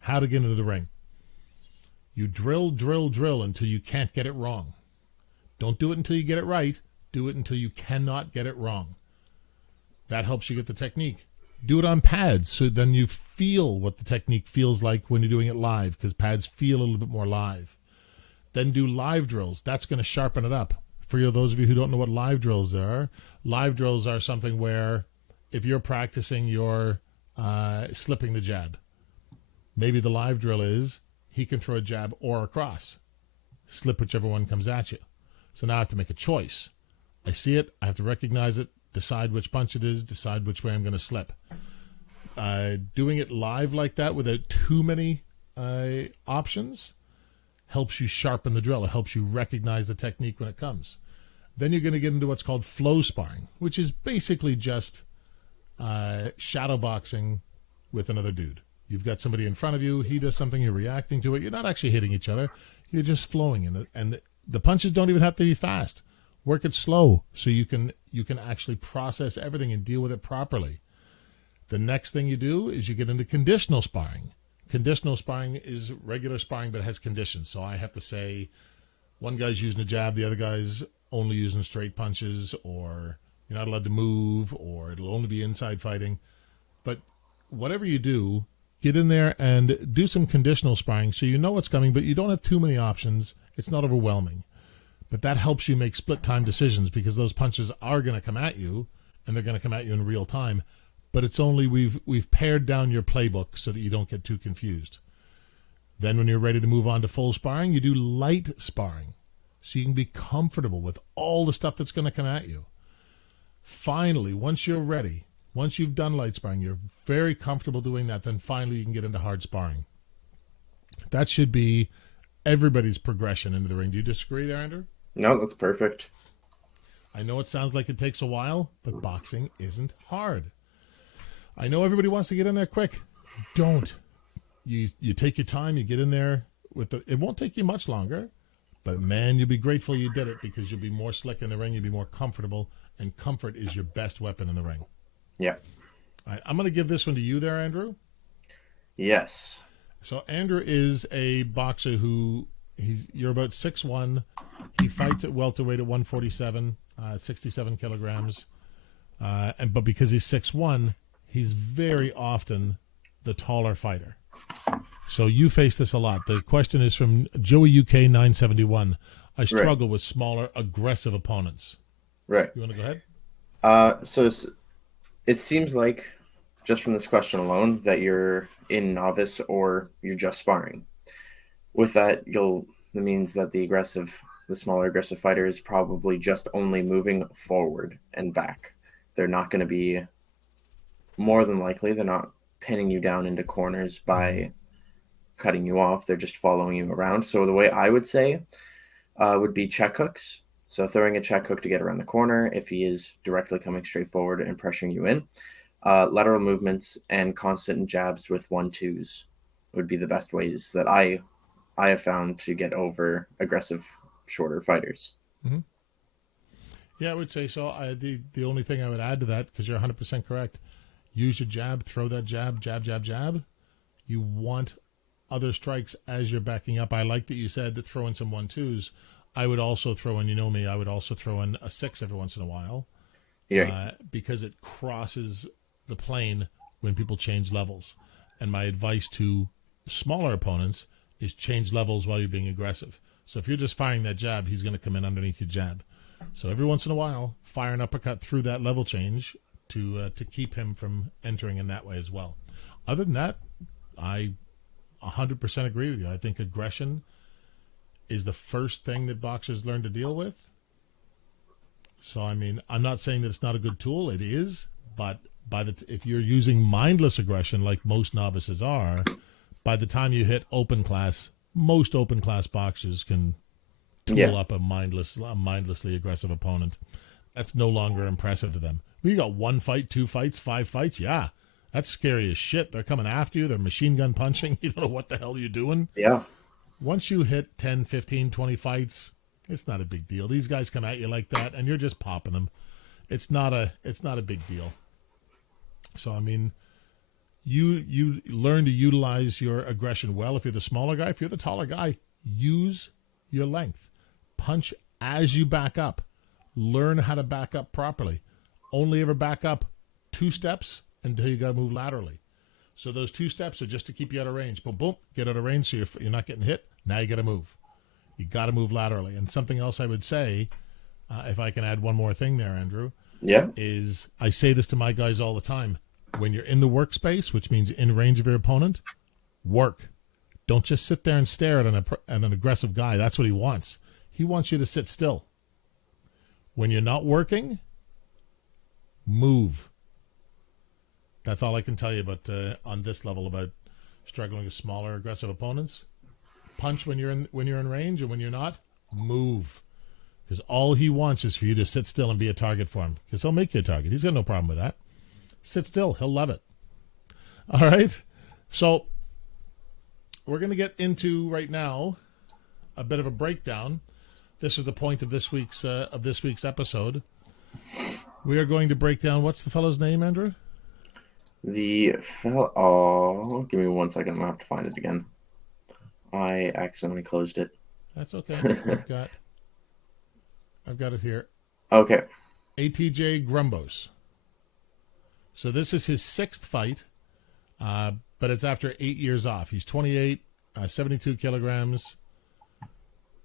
how to get into the ring. You drill, drill, drill until you can't get it wrong. Don't do it until you get it right. Do it until you cannot get it wrong. That helps you get the technique. Do it on pads, so then you feel what the technique feels like when you're doing it live, because pads feel a little bit more live. Then do live drills. That's going to sharpen it up. For those of you who don't know what live drills are something where if you're practicing your slipping the jab, maybe the live drill is he can throw a jab or a cross. Slip whichever one comes at you. So now I have to make a choice. I see it. I have to recognize it, decide which punch it is, decide which way I'm going to slip. Doing it live like that without too many options helps you sharpen the drill. It helps you recognize the technique when it comes. Then you're going to get into what's called flow sparring, which is basically just shadow boxing with another dude. You've got somebody in front of you. He does something. You're reacting to it. You're not actually hitting each other. You're just flowing in it. And the punches don't even have to be fast. Work it slow so you can actually process everything and deal with it properly. The next thing you do is you get into conditional sparring. Conditional sparring is regular sparring, but it has conditions. So I have to say one guy's using a jab, the other guy's only using straight punches, or you're not allowed to move, or it'll only be inside fighting. But whatever you do, get in there and do some conditional sparring so you know what's coming, but you don't have too many options. It's not overwhelming. But that helps you make split-time decisions, because those punches are going to come at you, and they're going to come at you in real time. But it's only we've pared down your playbook so that you don't get too confused. Then when you're ready to move on to full sparring, you do light sparring so you can be comfortable with all the stuff that's going to come at you. Finally, once you're ready, once you've done light sparring, you're very comfortable doing that, then finally you can get into hard sparring. That should be everybody's progression into the ring. Do you disagree there, Andrew? No, that's perfect. I know it sounds like it takes a while, but boxing isn't hard. I know everybody wants to get in there quick. Don't. You take your time, you get in there it won't take you much longer, but man, you'll be grateful you did it, because you'll be more slick in the ring, you'll be more comfortable, and comfort is your best weapon in the ring. Yeah. All right, I'm going to give this one to you there, Andrew. Yes. So Andrew is a boxer who you're about 6'1". He fights at welterweight at 147, 67 kilograms. But because he's 6'1", he's very often the taller fighter. So you face this a lot. The question is from Joey UK 971. I struggle with smaller, aggressive opponents. Right. You want to go ahead? So it seems like, just from this question alone, that you're in novice or you're just sparring. With that, that means that the smaller aggressive fighter is probably just only moving forward and back. They're not going to be, more than likely, they're not pinning you down into corners by cutting you off. They're just following you around. So the way I would say would be check hooks. So throwing a check hook to get around the corner if he is directly coming straight forward and pressuring you in. Lateral movements and constant jabs with 1-2s would be the best ways that I have found to get over aggressive, shorter fighters. Mm-hmm. Yeah, I would say so. The only thing I would add to that, because you're 100% correct, use your jab, throw that jab, jab, jab, jab. You want other strikes as you're backing up. I like that you said to throw in some 1-2s. I would also throw in, I would also throw in a 6 every once in a while. Yeah. Because it crosses the plane when people change levels. And my advice to smaller opponents is change levels while you're being aggressive. So if you're just firing that jab, he's going to come in underneath your jab. So every once in a while, fire an uppercut through that level change to keep him from entering in that way as well. Other than that, I 100% agree with you. I think aggression is the first thing that boxers learn to deal with. So, I'm not saying that it's not a good tool. It is, but if you're using mindless aggression like most novices are, by the time you hit open class, most open class boxers can tool up a mindlessly aggressive opponent. That's no longer impressive to them. We got 1 fight, 2 fights, 5 fights. Yeah, that's scary as shit. They're coming after you. They're machine gun punching. You don't know what the hell you're doing. Yeah. Once you hit 10, 15, 20 fights, it's not a big deal. These guys come at you like that, and you're just popping them. It's not a big deal. So, you learn to utilize your aggression well. If you're the smaller guy, if you're the taller guy, use your length. Punch as you back up. learn how to back up properly. Only ever back up 2 steps until you got to move laterally. So those 2 steps are just to keep you out of range. Boom, boom, get out of range so you're not getting hit. Now you got to move. You got to move laterally. And something else I would say, if I can add one more thing there, Andrew, is I say this to my guys all the time. When you're in the workspace, which means in range of your opponent, work. Don't just sit there and stare at an aggressive guy. That's what he wants. He wants you to sit still. When you're not working, move. That's all I can tell you about on this level about struggling with smaller, aggressive opponents. Punch when you're in range, and when you're not, move. Because all he wants is for you to sit still and be a target for him. Because he'll make you a target. He's got no problem with that. Sit still. He'll love it. All right? So we're going to get into, right now, a bit of a breakdown. This is the point of this week's episode. We are going to break down, what's the fellow's name, Andrew? The fellow... Oh, give me 1 second. I'm going to have to find it again. I accidentally closed it. That's okay. I've got it here. Okay. ATJ Grumbos. So this is his 6th fight, but it's after 8 years off. He's 28, 72 kilograms.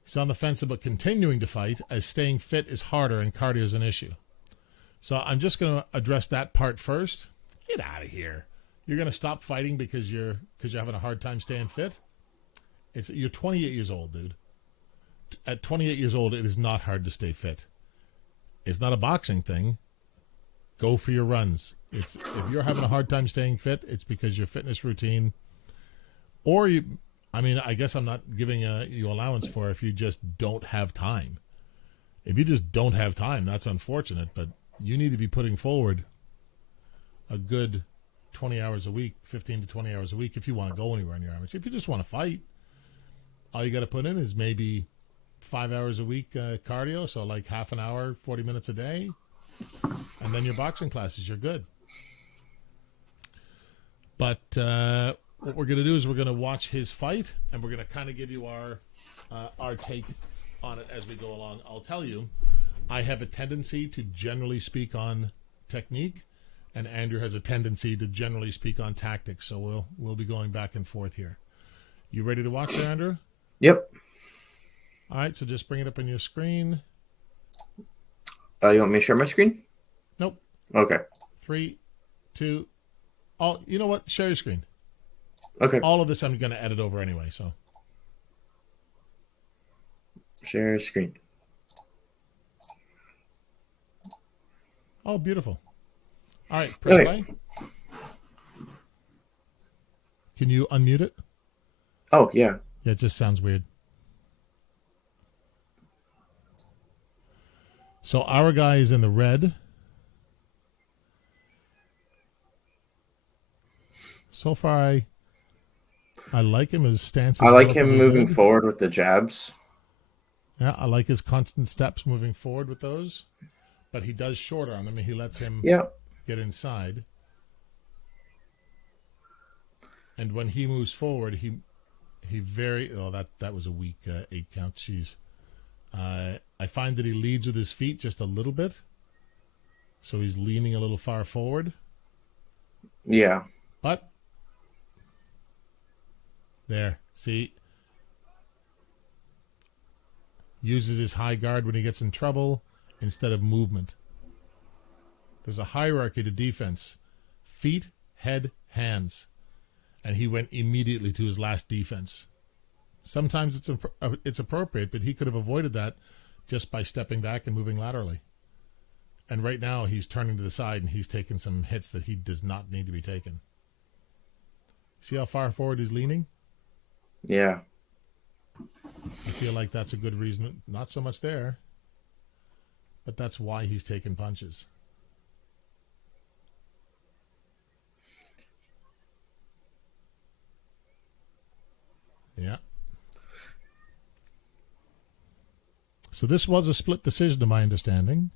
He's on the fence about continuing to fight, as staying fit is harder and cardio is an issue. So I'm just going to address that part first. Get out of here. You're going to stop fighting because you're having a hard time staying fit? You're 28 years old, dude. At 28 years old, it is not hard to stay fit. It's not a boxing thing. Go for your runs. If you're having a hard time staying fit, it's because your fitness routine, or I guess I'm not giving you allowance for if you just don't have time. If you just don't have time, that's unfortunate, but you need to be putting forward a good 20 hours a week, 15 to 20 hours a week if you want to go anywhere in your amateur. If you just want to fight, all you got to put in is maybe 5 hours a week cardio, so like half an hour, 40 minutes a day, and then your boxing classes, you're good. But what we're going to do is we're going to watch his fight, and we're going to kind of give you our take on it as we go along. I'll tell you, I have a tendency to generally speak on technique, and Andrew has a tendency to generally speak on tactics, so we'll be going back and forth here. You ready to watch there, Andrew? Yep. All right, so just bring it up on your screen. You want me to share my screen? Nope. Okay. 3, 2... Oh, you know what? Share your screen. Okay. All of this I'm going to edit over anyway, so. Share screen. Oh, beautiful. All right, press play. Can you unmute it? Oh, yeah. Yeah, it just sounds weird. So our guy is in the red. So far, I like him. His stance. I like him moving forward with the jabs. Yeah, I like his constant steps moving forward with those. But he does short arm him. He lets him get inside. And when he moves forward, he very... Oh, that was a weak 8 count. Jeez. I find that he leads with his feet just a little bit. So he's leaning a little far forward. Yeah. But... There. See? Uses his high guard when he gets in trouble instead of movement. There's a hierarchy to defense. Feet, head, hands. And he went immediately to his last defense. Sometimes it's appropriate, but he could have avoided that just by stepping back and moving laterally. And right now he's turning to the side and he's taking some hits that he does not need to be taken. See how far forward he's leaning? Yeah. I feel like that's a good reason. Not so much there, but that's why he's taking punches. Yeah. So this was a split decision, to my understanding.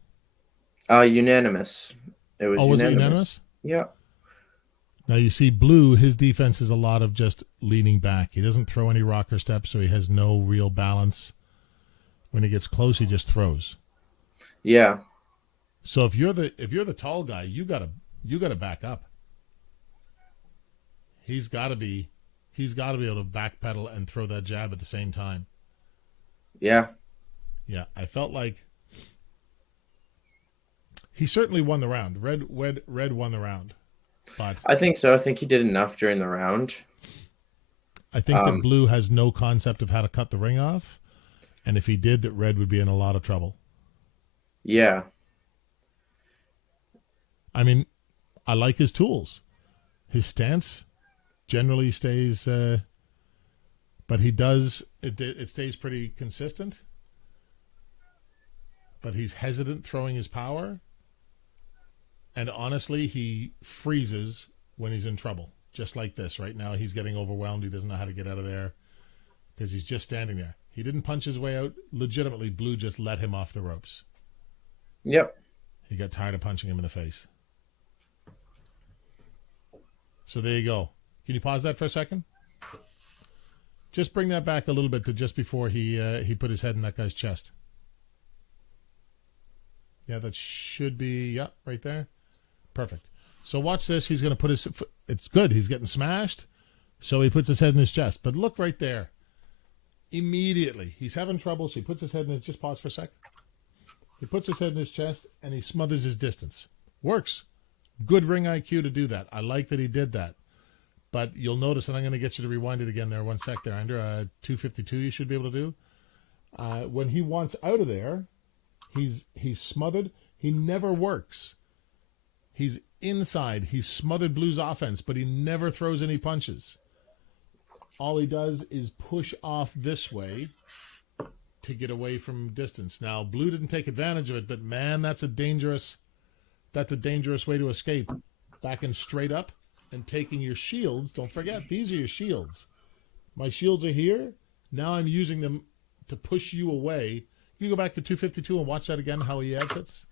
Unanimous. It was unanimous. Was it unanimous? Yeah. Now you see Blue, his defense is a lot of just leaning back. He doesn't throw any rocker steps, so he has no real balance. When he gets close, he just throws. Yeah. So if you're the tall guy, you gotta back up. He's gotta be able to backpedal and throw that jab at the same time. Yeah. Yeah, I felt like he certainly won the round. Red won the round, but I think so. I think he did enough during the round. I think that Blue has no concept of how to cut the ring off, and if he did, that Red would be in a lot of trouble. Yeah. I mean, I like his tools. His stance generally stays, but he does it stays pretty consistent. But he's hesitant throwing his power, and honestly, he freezes when he's in trouble. Just like this right now, he's getting overwhelmed. He doesn't know how to get out of there because he's just standing there. He didn't punch his way out. Legitimately, Blue just let him off the ropes. Yep. He got tired of punching him in the face. So there you go. Can you pause that for a second? Just bring that back a little bit to just before he put his head in that guy's chest. Yeah, that should be, yeah, right there. Perfect. So watch this. He's going to put his, it's good. He's getting smashed. So he puts his head in his chest. But look right there. Immediately. He's having trouble. So he puts his head in his, just pause for a sec. He puts his head in his chest and he smothers his distance. Works. Good ring IQ to do that. I like that he did that. But you'll notice, and I'm going to get you to rewind it again there. One sec there, Andrew. 252 you should be able to do. When he wants out of there, he's smothered. He never works. He's inside. He's smothered Blue's offense, but he never throws any punches. All he does is push off this way to get away from distance. Now, Blue didn't take advantage of it, but man, that's a dangerous way to escape. Backing straight up and taking your shields. Don't forget, these are your shields. My shields are here. Now I'm using them to push you away. You go back to 252 and watch that again, how he exits.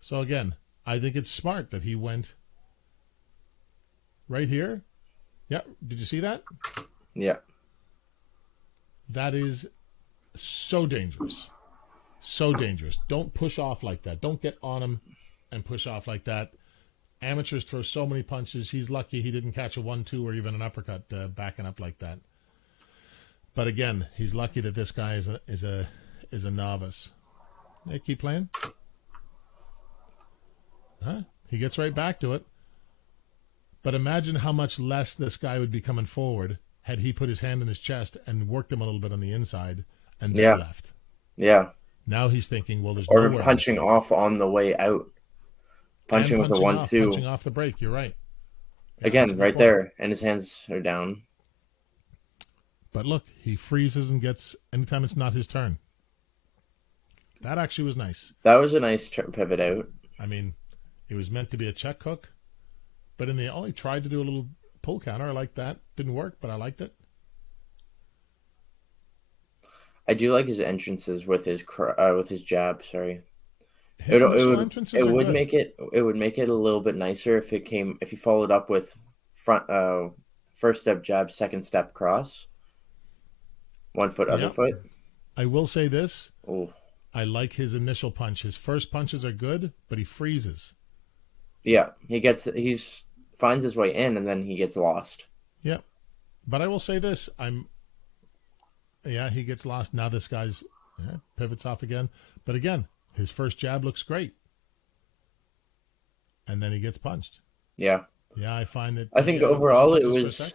So again, I think it's smart that he went right here. Yeah, did you see that? Yeah. That is so dangerous. So dangerous. Don't push off like that. Don't get on him and push off like that. Amateurs throw so many punches. He's lucky he didn't catch a 1-2 or even an uppercut backing up like that. But again, he's lucky that this guy is a novice. Hey, keep playing. Huh? He gets right back to it. But imagine how much less this guy would be coming forward had he put his hand in his chest and worked him a little bit on the inside and then left. Yeah. Now he's thinking, well, there's or nowhere punching off on the way out. Punching with a 1-2. Punching off the break. You're right. Yeah, again, right there, and his hands are down. But look, he freezes and gets anytime it's not his turn. That actually was nice. That was a nice pivot out. I mean, it was meant to be a check hook, but in the he tried to do a little pull counter. I like that. Didn't work, but I liked it. I do like his entrances with his jab. Sorry, his it would make it a little bit nicer if he followed up with first step jab, second step cross, 1 foot, other foot. I will say this. Oh. I like his initial punch. His first punches are good, but he freezes. Yeah, he finds his way in, and then he gets lost. Yeah, but I will say this: he gets lost. Now this guy's pivots off again, but again, his first jab looks great, and then he gets punched. Yeah, I find that. I think overall it was.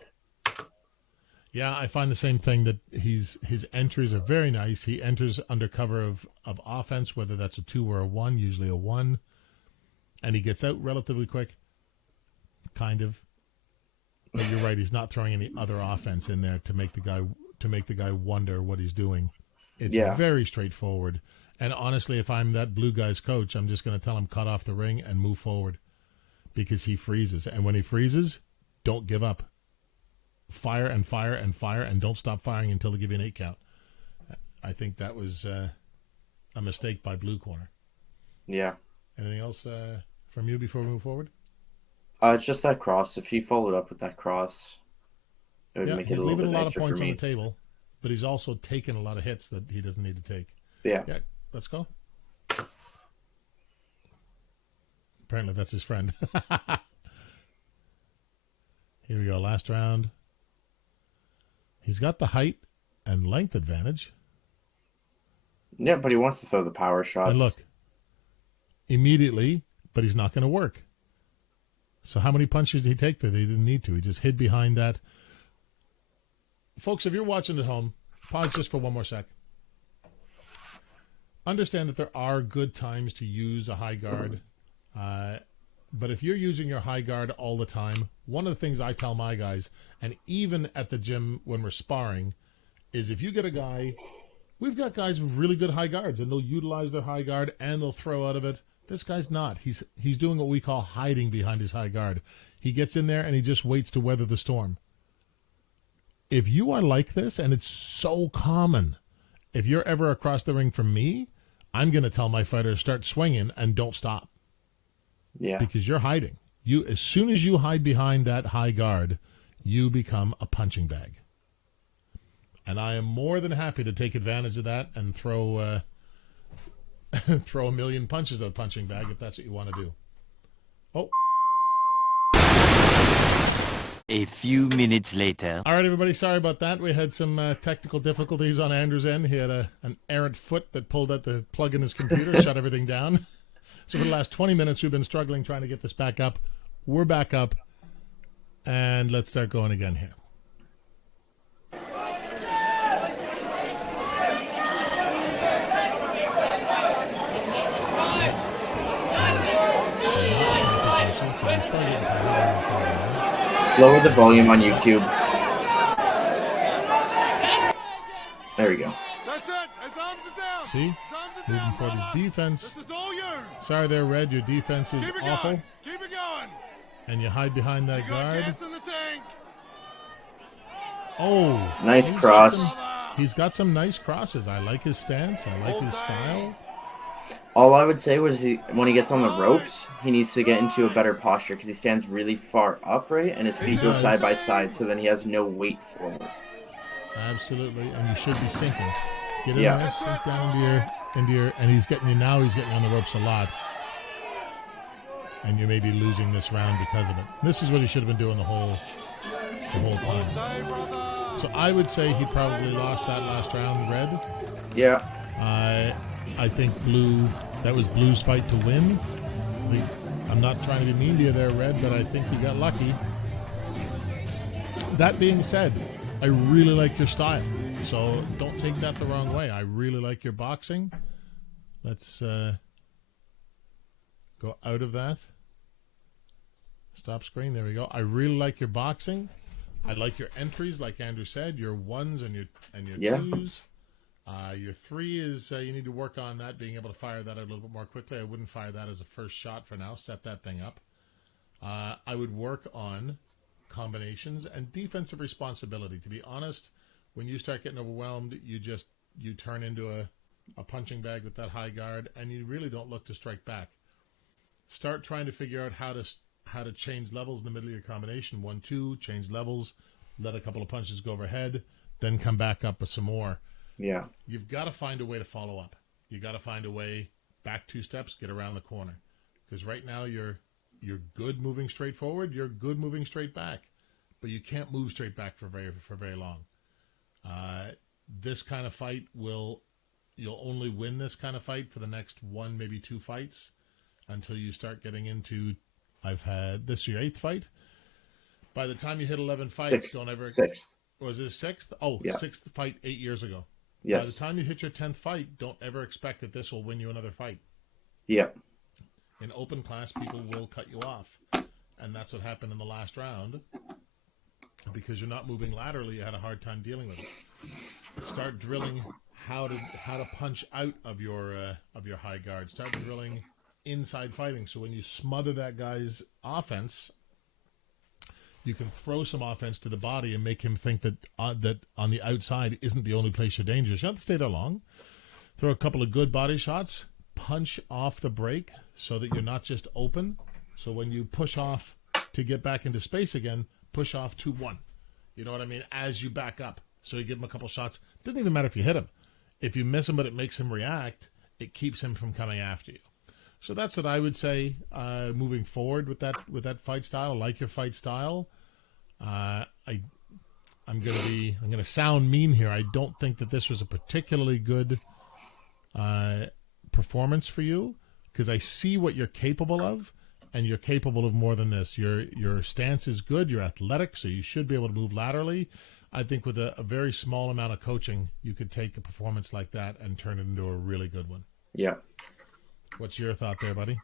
Yeah, I find the same thing, that his entries are very nice. He enters under cover of offense, whether that's a 2 or a 1, usually a 1. And he gets out relatively quick, kind of. But you're right, he's not throwing any other offense in there to make the guy wonder what he's doing. It's very straightforward. And honestly, if I'm that Blue guy's coach, I'm just going to tell him cut off the ring and move forward, because he freezes. And when he freezes, don't give up. Fire and fire and fire, and don't stop firing until they give you an 8 count. I think that was a mistake by Blue corner. Yeah. Anything else from you before we move forward? It's just that cross. If he followed up with that cross, it would make it a little bit nicer for me. He's leaving a lot of points on the table. but he's also taken a lot of hits that he doesn't need to take. Yeah. Let's go. Apparently that's his friend. Here we go, last round. He's got the height and length advantage. Yeah, but he wants to throw the power shots. And look, immediately, but he's not going to work. So how many punches did he take that he didn't need to? He just hid behind that. Folks, if you're watching at home, pause just for one more sec. Understand that there are good times to use a high guard. But if you're using your high guard all the time, one of the things I tell my guys, and even at the gym when we're sparring, is if you get a guy, we've got guys with really good high guards, and they'll utilize their high guard and they'll throw out of it. This guy's not. He's doing what we call hiding behind his high guard. He gets in there and he just waits to weather the storm. If you are like this, and it's so common, if you're ever across the ring from me, I'm going to tell my fighter, start swinging and don't stop. Yeah. Because you're hiding. As soon as you hide behind that high guard, you become a punching bag. And I am more than happy to take advantage of that and throw throw a million punches at a punching bag if that's what you want to do. Oh. A few minutes later. All right, everybody. Sorry about that. We had some technical difficulties on Andrew's end. He had an errant foot that pulled out the plug in his computer, shut everything down. So for the last 20 minutes, we've been struggling trying to get this back up. We're back up. And let's start going again here. Lower the volume on YouTube. There we go. That's it. His arms are down. See? His arms are Moving down, for his brother. defense. This is all you. Sorry there, Red. Your defense is Keep it awful. going. Keep it going. And you hide behind that You got guard. gas in the tank. Oh. Nice he's cross. He's got some nice crosses. I like his stance. I like Hold his tight. style. All I would say was when he gets on the ropes, he needs to get into a better posture because he stands really far upright and his feet go does. side by side, so then he has no weight forward. Absolutely. And you should be sinking. Get in Yeah. there, sink down into your, and he's getting you on the ropes a lot. And you may be losing this round because of it. This is what he should have been doing the whole time. Tight, brother. So I would say he probably lost that last round, Red. Yeah. I think that was Blue's fight to win. I'm not trying to be mean to you there, Red, but I think he got lucky. That being said, I really like your style. So don't take that the wrong way. I really like your boxing. Let's go out of that. Stop screen. There we go. I really like your boxing. I like your entries, like Andrew said, your ones and your Yeah. twos. Your three is you need to work on that, being able to fire that out a little bit more quickly. I wouldn't fire that as a first shot for now. Set that thing up. I would work on combinations and defensive responsibility. To be honest, when you start getting overwhelmed, you turn into a punching bag with that high guard, and you really don't look to strike back. Start trying to figure out how to change levels in the middle of your combination. 1-2, change levels, let a couple of punches go overhead, then come back up with some more. Yeah. You've got to find a way to follow up. You got to find a way back 2 steps, get around the corner. Because right now you're good moving straight forward, you're good moving straight back, but you can't move straight back for very long. This kind of fight you'll only win this kind of fight for the next 1, maybe 2 fights until you start getting into. This is your 8th fight. By the time you hit 11 fights, Sixth. Was this 6th? Oh, Yeah. 6th fight 8 years ago. Yes. By the time you hit your 10th fight, don't ever expect that this will win you another fight. Yeah. In open class, people will cut you off. And that's what happened in the last round. Because you're not moving laterally, you had a hard time dealing with it. Start drilling how to punch out of your high guard. Start drilling inside fighting. So when you smother that guy's offense, you can throw some offense to the body and make him think that on the outside isn't the only place you're dangerous. You don't have to stay there long. Throw a couple of good body shots. Punch off the break so that you're not just open. So when you push off to get back into space again, push off 2-1. You know what I mean? As you back up. So you give him a couple shots. Doesn't even matter if you hit him. If you miss him, but it makes him react, it keeps him from coming after you. So that's what I would say moving forward with that fight style. I like your fight style. I'm gonna sound mean here. I don't think that this was a particularly good performance for you, because I see what you're capable of, and you're capable of more than this. Your stance is good. You're athletic, so you should be able to move laterally. I think with a very small amount of coaching, you could take a performance like that and turn it into a really good one. Yeah. What's your thought there, buddy?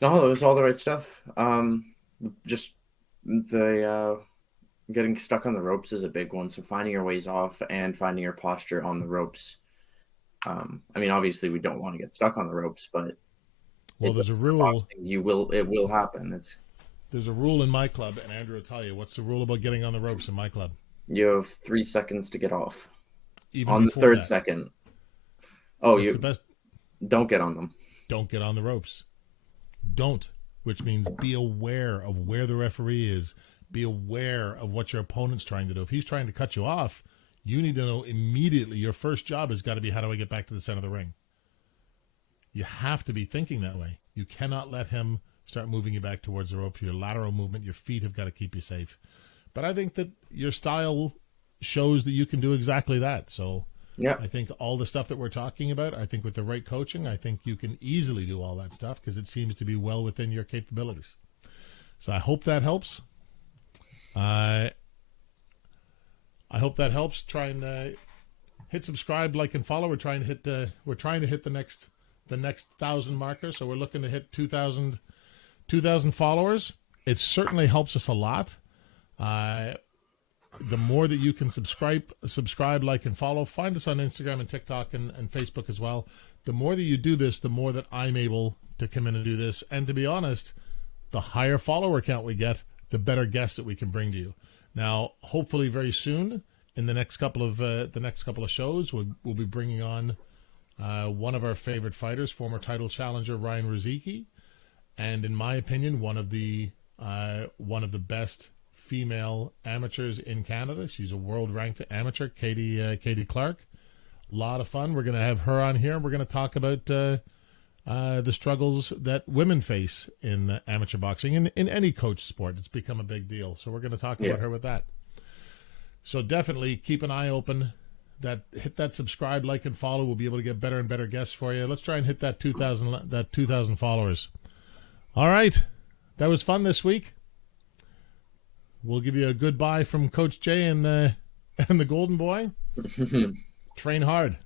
No, it was all the right stuff. Just the getting stuck on the ropes is a big one. So finding your ways off and finding your posture on the ropes. I mean, obviously, we don't want to get stuck on the ropes, but there's a rule. It will happen. There's a rule in my club, and Andrew will tell you. What's the rule about getting on the ropes in my club? You have 3 seconds to get off. Even on the third that. second. The best. Don't get on them. Don't get on the ropes. Don't, which means be aware of where the referee is. Be aware of what your opponent's trying to do. If he's trying to cut you off, you need to know immediately. Your first job has got to be, how do I get back to the center of the ring? You have to be thinking that way. You cannot let him start moving you back towards the rope. Your lateral movement, your feet have got to keep you safe. But I think that your style shows that you can do exactly that. So yeah, I think all the stuff that we're talking about, I think with the right coaching, I think you can easily do all that stuff, because it seems to be well within your capabilities. So I hope that helps. I hope that helps. Try and hit subscribe, like, and follow. We're trying to hit the next 1,000 marker. So we're looking to hit 2,000 followers. It certainly helps us a lot. The more that you can subscribe, like, and follow, find us on Instagram and TikTok and Facebook as well. The more that you do this, the more that I'm able to come in and do this. And to be honest, the higher follower count we get, the better guests that we can bring to you. Now, hopefully very soon, in the next couple of shows, we'll be bringing on one of our favorite fighters, former title challenger Ryan Ruzicki, and in my opinion, one of the best female amateurs in Canada. She's a world-ranked amateur, Katie Clark. A lot of fun. We're going to have her on here. We're going to talk about the struggles that women face in amateur boxing, and in any coach sport. It's become a big deal. So we're going to talk about her with that. So definitely keep an eye open. Hit that subscribe, like, and follow. We'll be able to get better and better guests for you. Let's try and hit that 2,000 followers. All right. That was fun this week. We'll give you a goodbye from Coach Jay and the Golden Boy. Train hard.